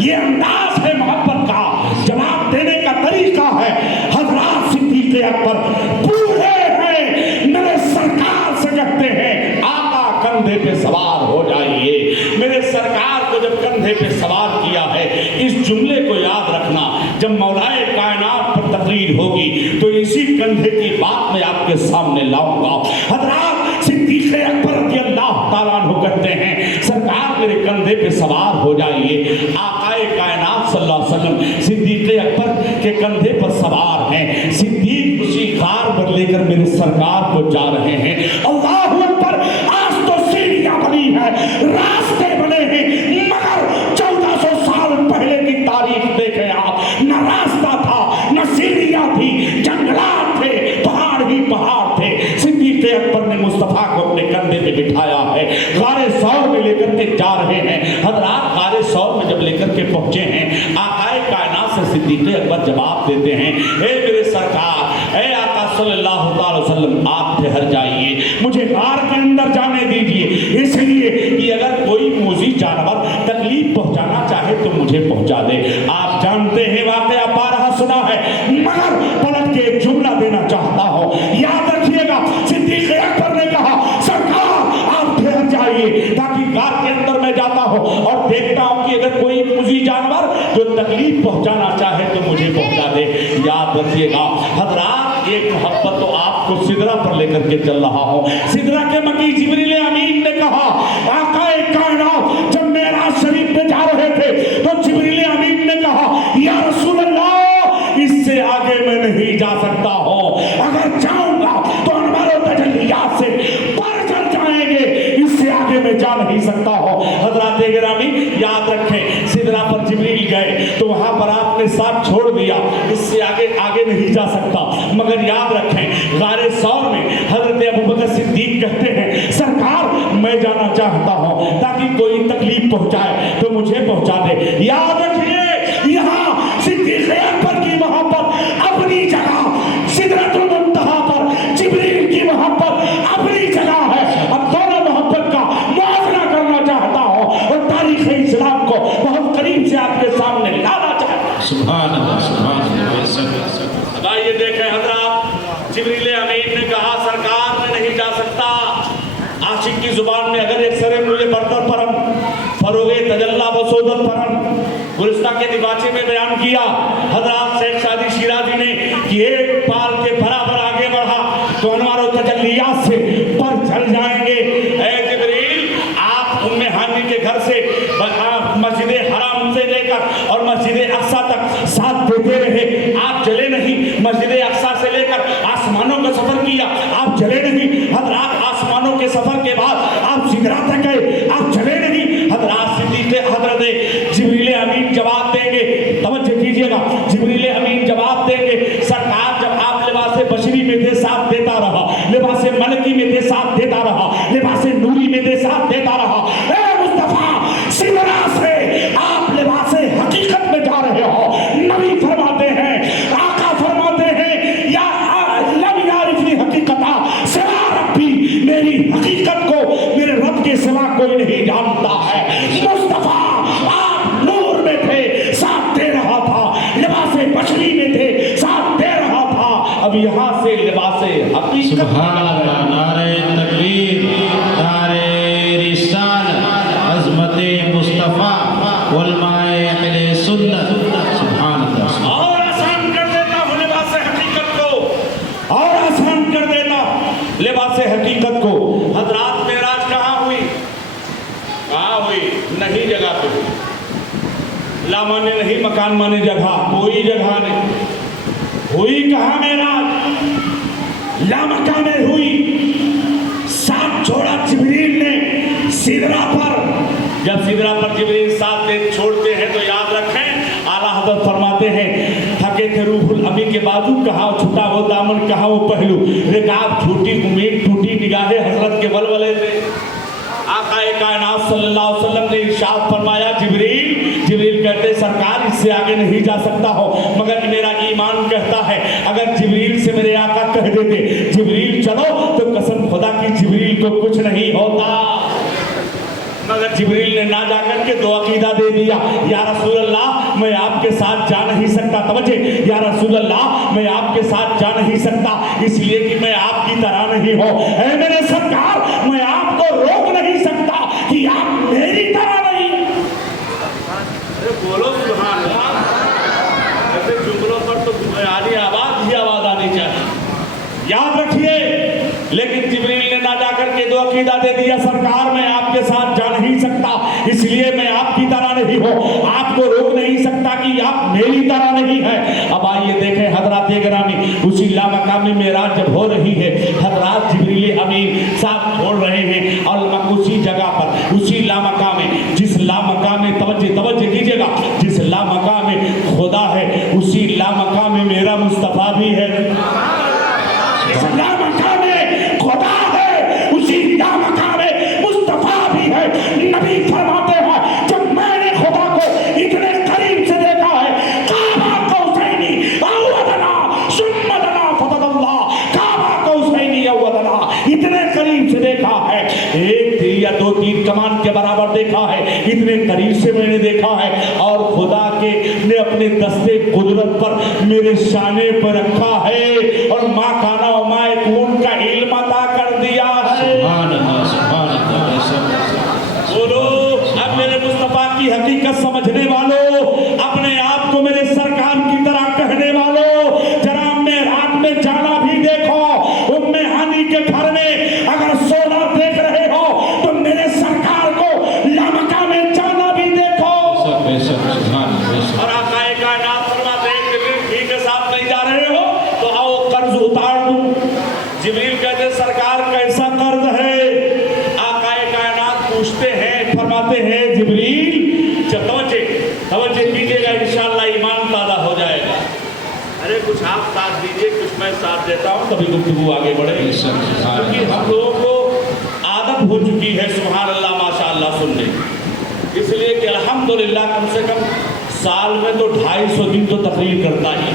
ये अंदाज है मोहब्बत का, जवाब देने का तरीका है। हजरत सिद्दीक़ अकबर बूढ़े हैं, मेरे सरकार से कहते हैं आका कंधे पे सवार हो जाइए। मेरे सरकार को जब कंधे पे सवार किया है, इस जुमले को याद रखना, जब मौलाए कायनात पर तकरीर होगी तो इसी कंधे की बात मैं आपके सामने लाऊंगा। हजरत सिद्दीक़ अकबर रज़ियल्लाहु ताला अन्हु कहते हैं सरकार मेरे कंधे पे सवार हो जाइए। आकाए कायनात सल्लल्लाहु अलैहि वसल्लम सिद्दीक़ अकबर के कंधे पर सवार हैं। सिद्दीक़ उसी कार पर लेकर मेरे सरकार को जा रहे हैं। अल्लाहु अकबर, आज तो सीढ़ियां बनी है, रास्ते बने हैं, मगर 1400 साल पहले की तारीख देखें आप, न रास्ता था, न सीढ़ियां थी, जंगलात थे, पहाड़ ही पहाड़ थे। सिद्दीक़ अकबर ने मुस्तफा को अपने कंधे पे बिठाया है, गारे सौर में लेकर के जा रहे हैं। हजरात गारे सौर में जब लेकर के पहुंचे हैं, आकाए कायनात से सिद्दीक़ अकबर जवाब देते हैं, ए मेरे सरकार, ए आका सल्लल्लाहु अलैहि वसल्लम, आप ठहर जाइए, मुझे गार के अंदर जाने दीजिए, इसलिए कि अगर कोई मूज़ी जानवर तकलीफ पहुंचाना चाहे तो मुझे पहुंचा दे। आप जानते हैं वाक़या बारहा सुना है, मगर पलट के एक जुमला देना चाहता हूं, याद रखिएगा। सिद्दीक़ अकबर ने कहा सरकार आप ठहर जाइए, ताकि गार के अंदर मैं जाता हूं और देखता हूं कि अगर कोई मूज़ी जानवर जो तकलीफ पहुंचाना चाहे तो मुझे पहुंचा दे। याद रखिएगा हजरात, एक मोहब्बत तो आपको सिदरा पर लेकर के चल रहा हूं। सिदरा के मकी जिब्रील अमीन ने कहा आकाए कायनात जब मेराज शरीफ में जा रहे थे तो जिब्रील अमीन ने कहा या रसूल अल्लाह, इससे आगे मैं नहीं जा सकता हूं, अगर जाऊंगा तो अनवार तजल्लियात से पर चल जाएंगे, इससे आगे मैं जा नहीं सकता हूं। हजरात गिरामी याद रखें, सिदरा पर जिब्रील गए तो वहां पर आपने साथ छोड़ दिया, इससे आगे नहीं जा सकता। मगर याद रखें गारे सौर में हजरत अबू बकर सिद्दीक कहते हैं सरकार मैं जाना चाहता हूं, ताकि कोई तकलीफ पहुंचाए तो मुझे पहुंचा दे। याद रखिए यहाँ सिद्दीक़ अकबर की मोहब्बत अपनी जगह, सिदरतुल मुंतहा पर जिब्रील की मोहब्बत अपनी जगह है। अब दोनों मोहब्बत का मुआवजा करना चाहता हूं और तारीख़ इस्लाम को बहुत करीब से आपके सामने लाना चाहता हूं। सुभान अल्लाह, सुभान अल्लाह। ये देखें हजरात, जिब्रील अमीन ने कहा सरकार मैं नहीं जा सकता। आशिक की जुबान में अगर एक सरे मुझे बरतर परम फरोगे तजल्ला बसोदत परम गुलिस्ता के दिबाचे में बयान किया हजरात शेख सादी शिराजी ने कि एक पाल के बराबर आगे बढ़ा तो अनवार तजल्लियात से पर चल जाएंगे। ऐ जिब्रील, आप उम्मे हानी के घर से मस्जिद हराम से लेकर और मस्जिद अक्सा तक साथ देते रहे, आप चले नहीं। मस्जिद अक्सा से लेकर आसमानों का सफर किया, आप चले नहीं। हजरात आसमानों के सफर के बाद आप सिदरा तक गए, आप चले नहीं। हजरात सिद्दीक़ हजरत जिब्रील अमीन जवाब देंगे, तवज्जो कीजिएगा, जिब्रील अमीन जवाब देंगे सरकार जब आप लिबास बशरी में थे साथ देता रहा, लिबास मलकी में थे साथ देता रहा, लिबास नूरी में थे साथ देता रहा। ए मुस्तफा, सिदरा से आप लिबास हकीकत में जा रहे हो। नबी फरमाते हैं, आका फरमाते हैं या लब यारिफनी हकीकता सिवा रब्बी, मेरी हकीकत को मेरे रब के सिवा कोई नहीं जानता है। मुस्तफा आप नूर में थे साथ दे रहा था, लिबास बशरी में थे साथ दे रहा था, अब यहाँ से लिबास हकीकत। सुभान अल्लाह, नारे तकबीर, नारे रिसालत, अज़मते मुस्तफा, उलमाए अहले सुन्नत। सुभान अल्लाह। और आसान कर देता हूँ लिबास हकीकत को, और आसान कर देता लिबास हकीकत को। हजरात मेराज कहाँ हुई? कहाँ हुई? नहीं जगह पे हुई, ला माने नहीं मकान माने जगह, कोई जगह नहीं हुई। कहाँ मेराज? ला मकान में हुई। साथ छोड़ा जिब्रील ने सिदरा पर। जब सिदरा पर जिब्रील साथ दे छोड़ते हैं तो याद रखें आला हज़रत फरमाते हैं थके थे रूहुल अमी के बाजू, कहाँ छुटा वो दामन, कहाँ वो पहलू, रिकाब छूटी उम्मीद टूटी निगाहे हजरत के बलबले थे। आकाए कायनात सल्लल्लाहु अलैहि वसल्लम ने इरशाद फरमाया जिब्रील कहते सरकार اس سے آگے نہیں جا سکتا ہو، مگر میرا ایمان کہتا ہے اگر جبریل سے میرے آقا کہہ دیتے جبریل چلو، تو قسم خدا کی جبریل کو کچھ نہیں ہوتا، مگر جبریل نے نہ جا کر کے دو عقیدہ دے دیا، یا رسول اللہ میں آپ کے ساتھ جا نہیں سکتا، توجہ، یا رسول اللہ میں آپ کے ساتھ جا نہیں سکتا اس لیے کہ میں آپ کی طرح نہیں ہوں، اے میرے سرکار میں آپ کو روک نہیں سکتا کہ آپ میری طرح نہیں۔ بولو سبحان اللہ، ایسے جملوں پر تو بنیادی آواز ہی آواز آنی چاہیے، یاد رکھیے۔ لیکن جبریل نے نہ جا کر کے دو عقیدہ دے دیا، سرکار میں آپ کے ساتھ جا نہیں سکتا اس لیے میں آپ کی طرح نہیں ہوں، آپ کو روک نہیں سکتا کہ آپ میری طرح نہیں ہے۔ اب آئیے دیکھیں حضرات گرامی، اسی لامقامی معراج جب ہو رہی ہے، حضرات جبریل امین ساتھ چھوڑ رہے ہیں اور اسی جگہ پر، اسی لامقام میں، جس لامقام میں توجہ کیجئے گا، جس لامقام میں خدا ہے اسی لامقام میں میرا مصطفیٰ بھی ہے، اس لامقام میں خدا ہے اسی لامقام میں مصطفیٰ بھی ہے۔ نبی فرماتے ہیں جب میں نے خدا کو اتنے قریب سے دیکھا ہے، قاب قوسین او ادنی ثم دنا فتد اللہ، قاب قوسین او ادنی، اتنے قریب سے دیکھا ہے، ایک تیر یا دو تیر کمان کے برابر دیکھا ہے، اتنے قریب سے میں نے دیکھا ہے، اور خدا کے نے اپنے دستے قدرت پر میرے شانے پر رکھا ہے اور ما کانا و ما یکون کا علم عطا کر دیا ہے۔ سبحان اللہ، سبحان اللہ۔ بولو اب میرے مصطفیٰ کی حقیقت سمجھنے والوں، اپنے آپ کو میرے سرکار کی طرح کہنے والوں، ذرا معراج میں جانا بھی دیکھو، ام ہانی کے گھر میں اگر سونا دیکھ رہے ہو تو میرے سرکار کو لامقام میں جانا بھی دیکھو۔ اور آقا کائنات فرماتے ہیں جبریل ٹھیک ہے صاحب نہیں جا رہے ہو تو آؤ قرض اتار دوں۔ جبریل کہتے سرکار کیسا قرض ہے؟ آقا کائنات پوچھتے ہیں، فرماتے ہیں جبریل توجہ کیجئے گا انشاءاللہ ایمان تازہ ہو جائے گا۔ ارے کچھ آپ ساتھ دیجئے، کچھ میں ساتھ دیتا ہوں تبھی گفتگو آگے بڑھے، کیونکہ ہم لوگوں کو عادت ہو چکی ہے سبحان اللہ ماشاءاللہ سننے، اس لیے کہ الحمدللہ کم سے کم سال میں تو 250 دن تو تقریر کرتا ہی،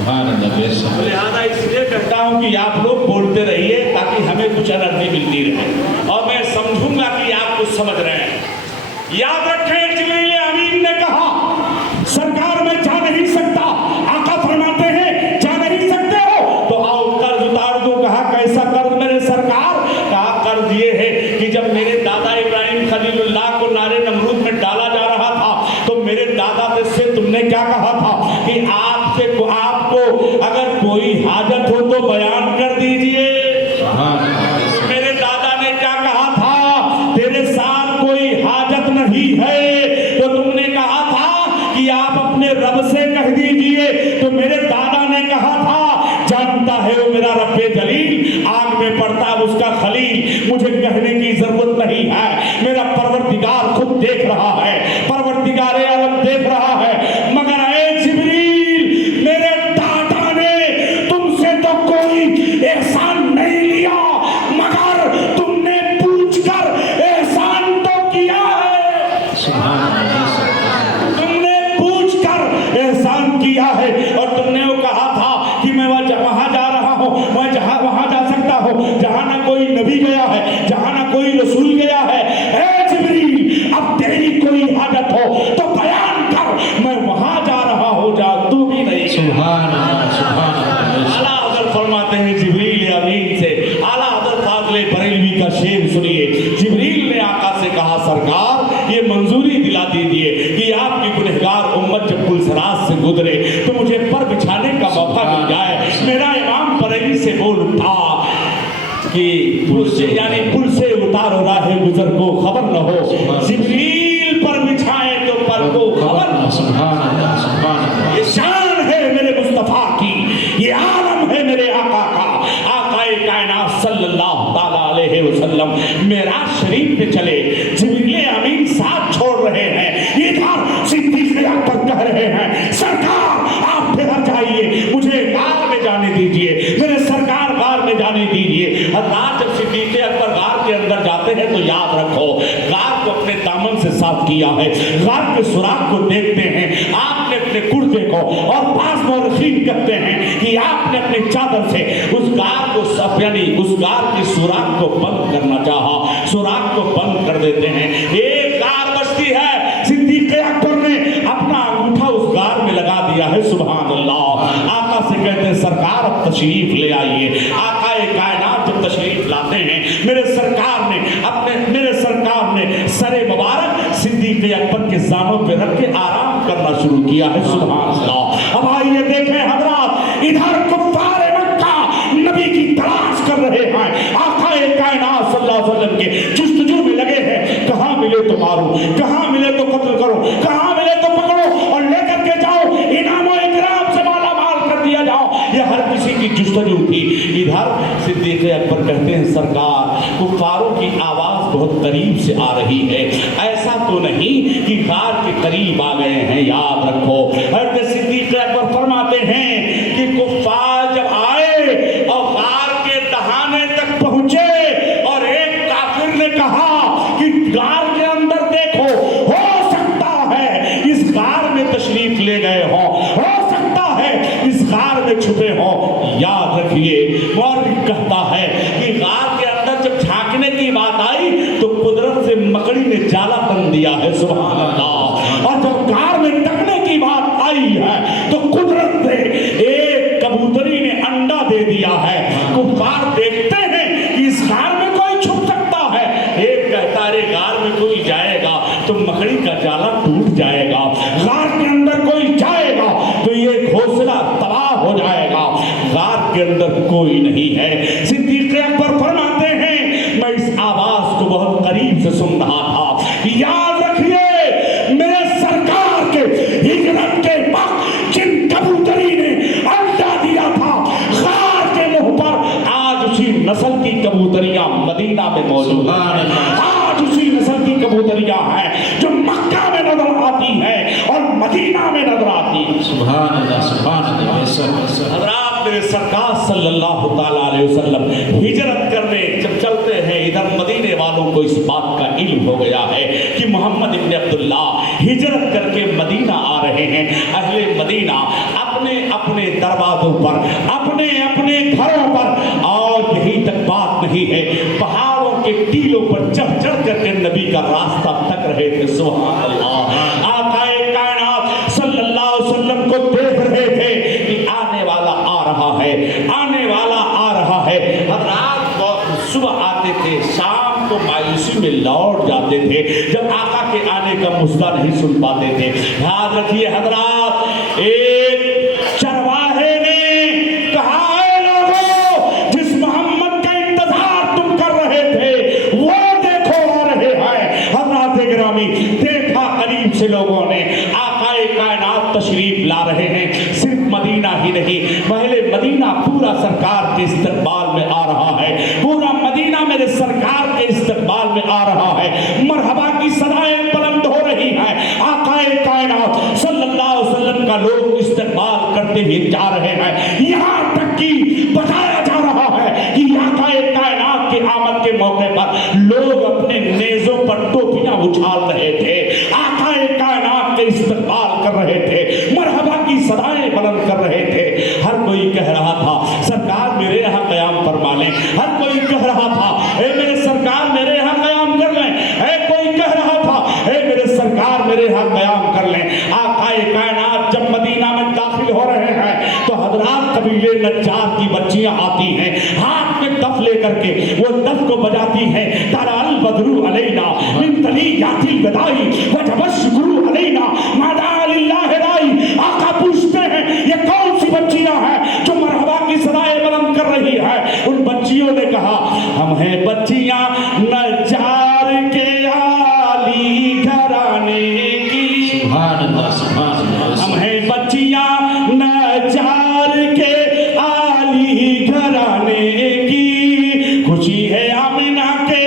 لہذا اس لیے کہتا ہوں کہ آپ لوگ بولتے رہیے تاکہ ہمیں کچھ انرجی ملتی رہے اور میں سمجھوں گا کہ آپ کچھ سمجھ رہے ہیں۔ یاد رکھیں جبریل امین نے کہا سرکار میں جا نہیں سکتا، آقا فرماتے ہیں جا نہیں سکتے ہو تو آؤ قرض اتار دو۔ کہا کیسا قرض میرے سرکار؟ کہا قرض یہ ہے کہ جب میرے دادا ابراہیم خلیل اللہ کو نارے نمرود میں ڈالا جا رہا تھا تو میرے دادا سے تم نے کیا کہا تھا کہ آپ کو اگر کوئی حاجت ہو تو بیان کر دیجئے۔ میرے دادا نے کیا کہا تھا؟ تیرے ساتھ کوئی حاجت نہیں ہے تو تم نے کہا تھا کہ آپ اپنے رب سے کہہ دیجئے، تو میرے دادا نے کہا تھا جانتا ہے وہ میرا رب جلیل آگ میں پڑتا اس کا خلیل، مجھے کہنے کی ضرورت نہیں ہے، میرا پروردگار خود دیکھ رہا ہے، پروردگار عالم دیکھ رہا ہے۔ مگر اے جبریل میرے دادا نے تم سے تو کوئی احسان نہیں لیا، مگر تم نے پوچھ کر احسان تو کیا ہے، تم نے پوچھ کر احسان کیا ہے، اور تم نے وہ کہا تھا کہ میں وہاں جا رہا ہوں، میں وہاں جا سکتا ہوں جہاں نہ کوئی نبی گیا ہے، جہاں نہ کوئی رسول گیا ہے۔ اے جبریل اب تیری کوئی حاجت ہو تو بیان کر، میں وہاں جا رہا ہوں جہاں تو بھی نہیں۔ سبحان اللہ، سبحان اللہ۔ اعلیٰ حضرت فرماتے ہیں جبریل امین سے، اعلیٰ حضرت فاضل بریلوی کا شعر سنیے۔ جبریل نے آقا سے کہا سرکار یہ منظوری دلا دیجئے کہ آپ کی گنہگار امت جب پلسرات سے گزرے تو مجھے پر بچھانے کا موقع مل جائے۔ میرا امام بریلی سے بول اٹھا کہ یعنی پل سے اتارو راہ گزر کو خبر نہ ہو، جبریل پر بچھائے تو پر کو خبر نہ ہو۔ سبحان اللہ، سبحان اللہ۔ یہ شان ہے میرے مصطفیٰ کی، یہ عالم ہے میرے آقا کا۔ آقا کائنات صلی اللہ تعالیٰ علیہ وسلم معراج شریف پہ چلے، جبریل امین ساتھ چھوڑ رہے ہیں، ادھر صدیق اکبر کہہ رہے ہیں سرکار آپ پھر جائیے، مجھے غار میں جانے دیجئے، میرے سرکار غار میں جانے دیجئے۔ حضرات جب صدیق اکبر غار کے اندر جاتے ہیں تو یاد رکھو غار کو اپنے دامن سے صاف کیا ہے، غار کے سوراخ کو دیکھتے ہیں، آپ نے اپنے کرتے کو اور بعض مورخین کہتے ہیں کہ آپ نے اپنی چادر سے اس غار کو یعنی اس غار کی سوراخ کو بند کرنا چاہا، سوراخ کو بند کر دیتے ہیں، ایک غار بچتی ہے، صدیق اکبر نے اپنا انگوٹھا اس غار میں لگا دیا ہے، سبحان اللہ۔ آقا سے کہتے ہیں سرکار اب تشریف لے آئیے۔ آقا کائنات جب تشریف لاتے ہیں میرے سرکار نے سر مبارک صدیق اکبر کے زانوں پہ رکھ کے آرام کرنا شروع کیا ہے، سبحان اللہ۔ اب آئیے دیکھیں حضرات، ادھر کفار مکہ نبی کی تلاش کر رہے ہیں، آقا کائنات صلی اللہ علیہ وسلم کے جستجو میں لگے ہیں، کہاں ملے تو مارو، کہاں ملے تو قتل کرو، کہاں ملے تو پکڑو اور لے کر کے جاؤ، انعام و اکرام سے مالا مال کر دیا جاؤ، یہ ہر کسی کی جستجو تھی۔ ادھر صدیق اکبر کہتے ہیں سرکار کفاروں کی آواز بہت قریب سے آ رہی ہے، ایسا تو نہیں کہ غار کے قریب آ گئے ہیں، یاد رکھو۔ حضرت صدیق اکبر فرماتے ہیں کہ کفار جب آئے اور غار کے دہانے تک پہنچے اور ایک کافر نے کہا کہ غار کے اندر دیکھو، ہو سکتا ہے اس غار میں تشریف لے گئے ہو سکتا ہے اس غار میں چھپے ہوں، یاد رکھیے۔ اور کہتا ہے کہ غار کے اندر جب جھانکنے کی بات آئی تو قدرت سے مکڑی نے جالا تن دیا ہے، سبحان اللہ۔ اور جب غار میں ٹکنے کی بات آئی ہے تو قدرت نے ایک کبوتری نے انڈا دے دیا ہے۔ کفار دیکھتے ہیں کہ اس غار میں کوئی چھپ سکتا ہے، ایک کہتا ہے غار میں کوئی جائے گا تو مکڑی کا جالا ٹوٹ جائے گا، غار کے اندر کوئی جائے گا تو یہ گھونسلہ تباہ ہو جائے گا، غار کے اندر کوئی نہیں ہے۔ صدیق اکبر فرماتے ہیں میں اس آواز کو بہت قریب سے سن رہا تھا، یاد رکھیے میرے سرکار کے ہجرت کے وقت جن کبوتری نے انڈا دیا تھا غار کے منہ پر، آج اسی نسل کی کبوتریاں مدینہ میں موجود ہیں، آج اسی نسل کی کبوتریاں ہیں جو مکہ میں نظر آتی ہیں اور مدینہ میں نظر آتی ہیں، سبحان اللہ، سبحان اللہ۔ حضرات میرے سرکار صلی اللہ تعالیٰ علیہ وسلم ہجرت کرنے جب چلتے ہیں، ادھر مدینے والوں کو اس بات کا علم ہو گیا ہے کہ محمد ابن عبداللہ ہجرت کر کے مدینہ آ رہے ہیں۔ اہل مدینہ اپنے اپنے دروازوں پر، اپنے اپنے گھروں پر، اور یہی تک بات نہیں ہے، پہاڑوں کے ٹیلوں پر چڑھ چڑھ کر کے نبی کا راستہ تک رہے تھے، سبحان اللہ۔ آقا کائنات صلی اللہ علیہ وسلم کو دیکھ رہے تھے کہ آنے والا آ رہا ہے، آنے والا آ رہا ہے۔ حضرات صبح آتے تھے، شام کو مایوسی میں لوٹ جاتے تھے جب آقا کے آنے کا مسئلہ نہیں سن پاتے تھے۔ یاد رکھیے حضرات، ایک چرواہے نے کہا اے لوگوں، جس محمد کا انتظار تم کر رہے تھے وہ دیکھو آ رہے ہیں۔ حضرات گرامی، دیکھا قریب سے لوگوں نے، آقا کائنات تشریف لا رہے ہیں، صرف مدینہ ہی نہیں، پہلے مدینہ پورا سرکار کے استقبال میں آ رہا ہے، پورا مدینہ میرے سرکار کے استقبال میں آ رہا ہے، مرحبا کی صدائیں بلند ہو رہی ہیں، آقا کائنات صلی اللہ علیہ وسلم کا لوگ استقبال کرتے ہوئے جا رہے ہیں، یہاں تک کہ بتایا جا رہا ہے کہ آقا کائنات کے آمد کے موقع پر لوگ اپنے نیزوں پر ٹوپیاں اچھال رہے تھے، آقا کائنات کے استقبال کر رہے تھے، مرحبا کی صدائیں بلند کر رہے تھے۔ ہر کوئی کہہ رہا تھا سرکار میرے یہاں قیام فرما لیں، ہر کوئی کہہ رہا تھا اے میرے سرکار میرے یہاں قیام کر لیں، اے کوئی کہہ رہا تھا اے میرے سرکار میرے یہاں قیام کر لیں۔ آقا کائنات جب مدینہ میں داخل ہو رہے ہیں تو حضرات قبیلے نجار کی بچیاں آتی ہیں، ہاتھ میں دف لے کر کے وہ دف کو بجاتی ہیں، طلع البدر علینا من ثنیات الوداع وجب الشکر علینا ما دعا للہ رائی۔ آقا پوچھتے ہیں یہ کون سی بچیاں ہیں جو مرحبا کی صدائیں بلند کر رہی ہے؟ ان بچیوں نے کہا ہم ہیں بچیاں نجار کے عالی گھرانے کی، سبحان اللہ، سبحان اللہ۔ ہم ہیں بچیاں نجار کے عالی گھرانے کی، خوشی ہے آمنہ کے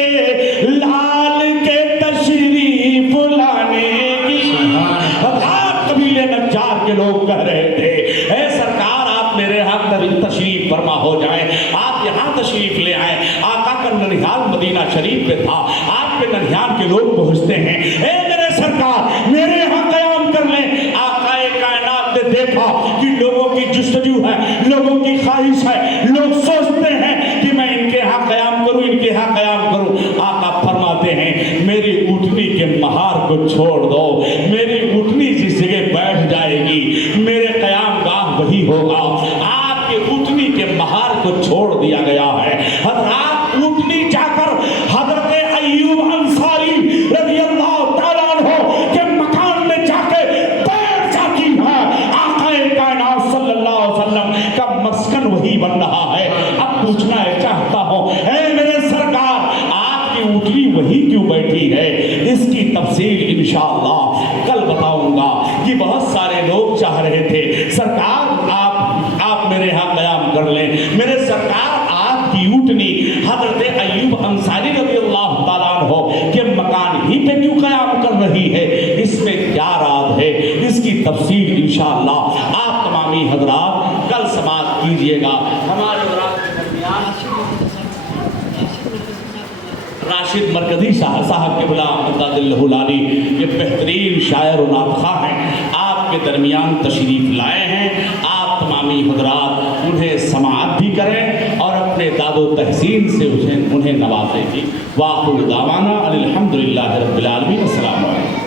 لال کے تشریف لانے کی۔ حضرات قبیلے نجار کے لوگ کہہ رہے تھے اے سرکار آپ میرے یہاں تشریف فرما ہو جائیں، آپ یہاں تشریف لے آئیں۔ آقا کا ننھیال مدینہ شریف پہ تھا، آپ کے ننھیال کے لوگ پہنچتے ہیں، اے میرے سرکار میرے یہاں قیام کر لیں۔ آقا کائنات جستجو ہے، لوگوں کی خواہش ہے، لوگ سوچتے ہیں کہ میں ان کے ہاں قیام کروں، ان کے ہاں قیام کروں۔ آقا فرماتے ہیں میری اونٹنی کے مہار کو چھوڑ دو، میری اونٹنی جس جگہ بیٹھ جائے گی میرے قیام گاہ وہی ہوگا۔ آپ کے اونٹنی کے مہار کو چھوڑ دیا گیا ہے۔ حضرات اونٹنی جا کر حضرت ایوب انصاری رضی اللہ تعالیٰ عنہ کے مکان میں جا کے بیٹھ جاتی ہے۔ آقا کائنات صلی اللہ علیہ وسلم کا مسکن وہی بن رہا ہے۔ اب پوچھنا ہے چاہتا ہوں، اے میرے سرکار آپ کی اونٹنی وہی کیوں بیٹھی ہے؟ اس کی تفصیل انشاءاللہ کل بتاؤں گا۔ یہ بہت سارے لوگ چاہ رہے تھے سرکار آپ میرے ہاں قیام کر لیں، میرے سرکار آپ کی اونٹنی حضرت ایوب انصاری رضی اللہ تعالیٰ عنہ کے مکان ہی پہ کیوں قیام کر رہی ہے؟ اس میں کیا راز ہے؟ اس کی تفصیل انشاءاللہ آپ تمامی حضرات کل سماعت کیجئے گا۔ ہمارے حضرات کے درمیان راشد مرکزی صاحب کے بلا امداد اللہ العالی یہ بہترین شاعر و ناطخواں ہیں، آپ کے درمیان تشریف لائے ہیں۔ آپ تمامی حضرات انہیں سماعت بھی کریں اور اپنے داد و تحسین سے انہیں نوازیں بھی۔ وآخر دعوانا الحمدللہ رب العالمین۔ السلام علیکم۔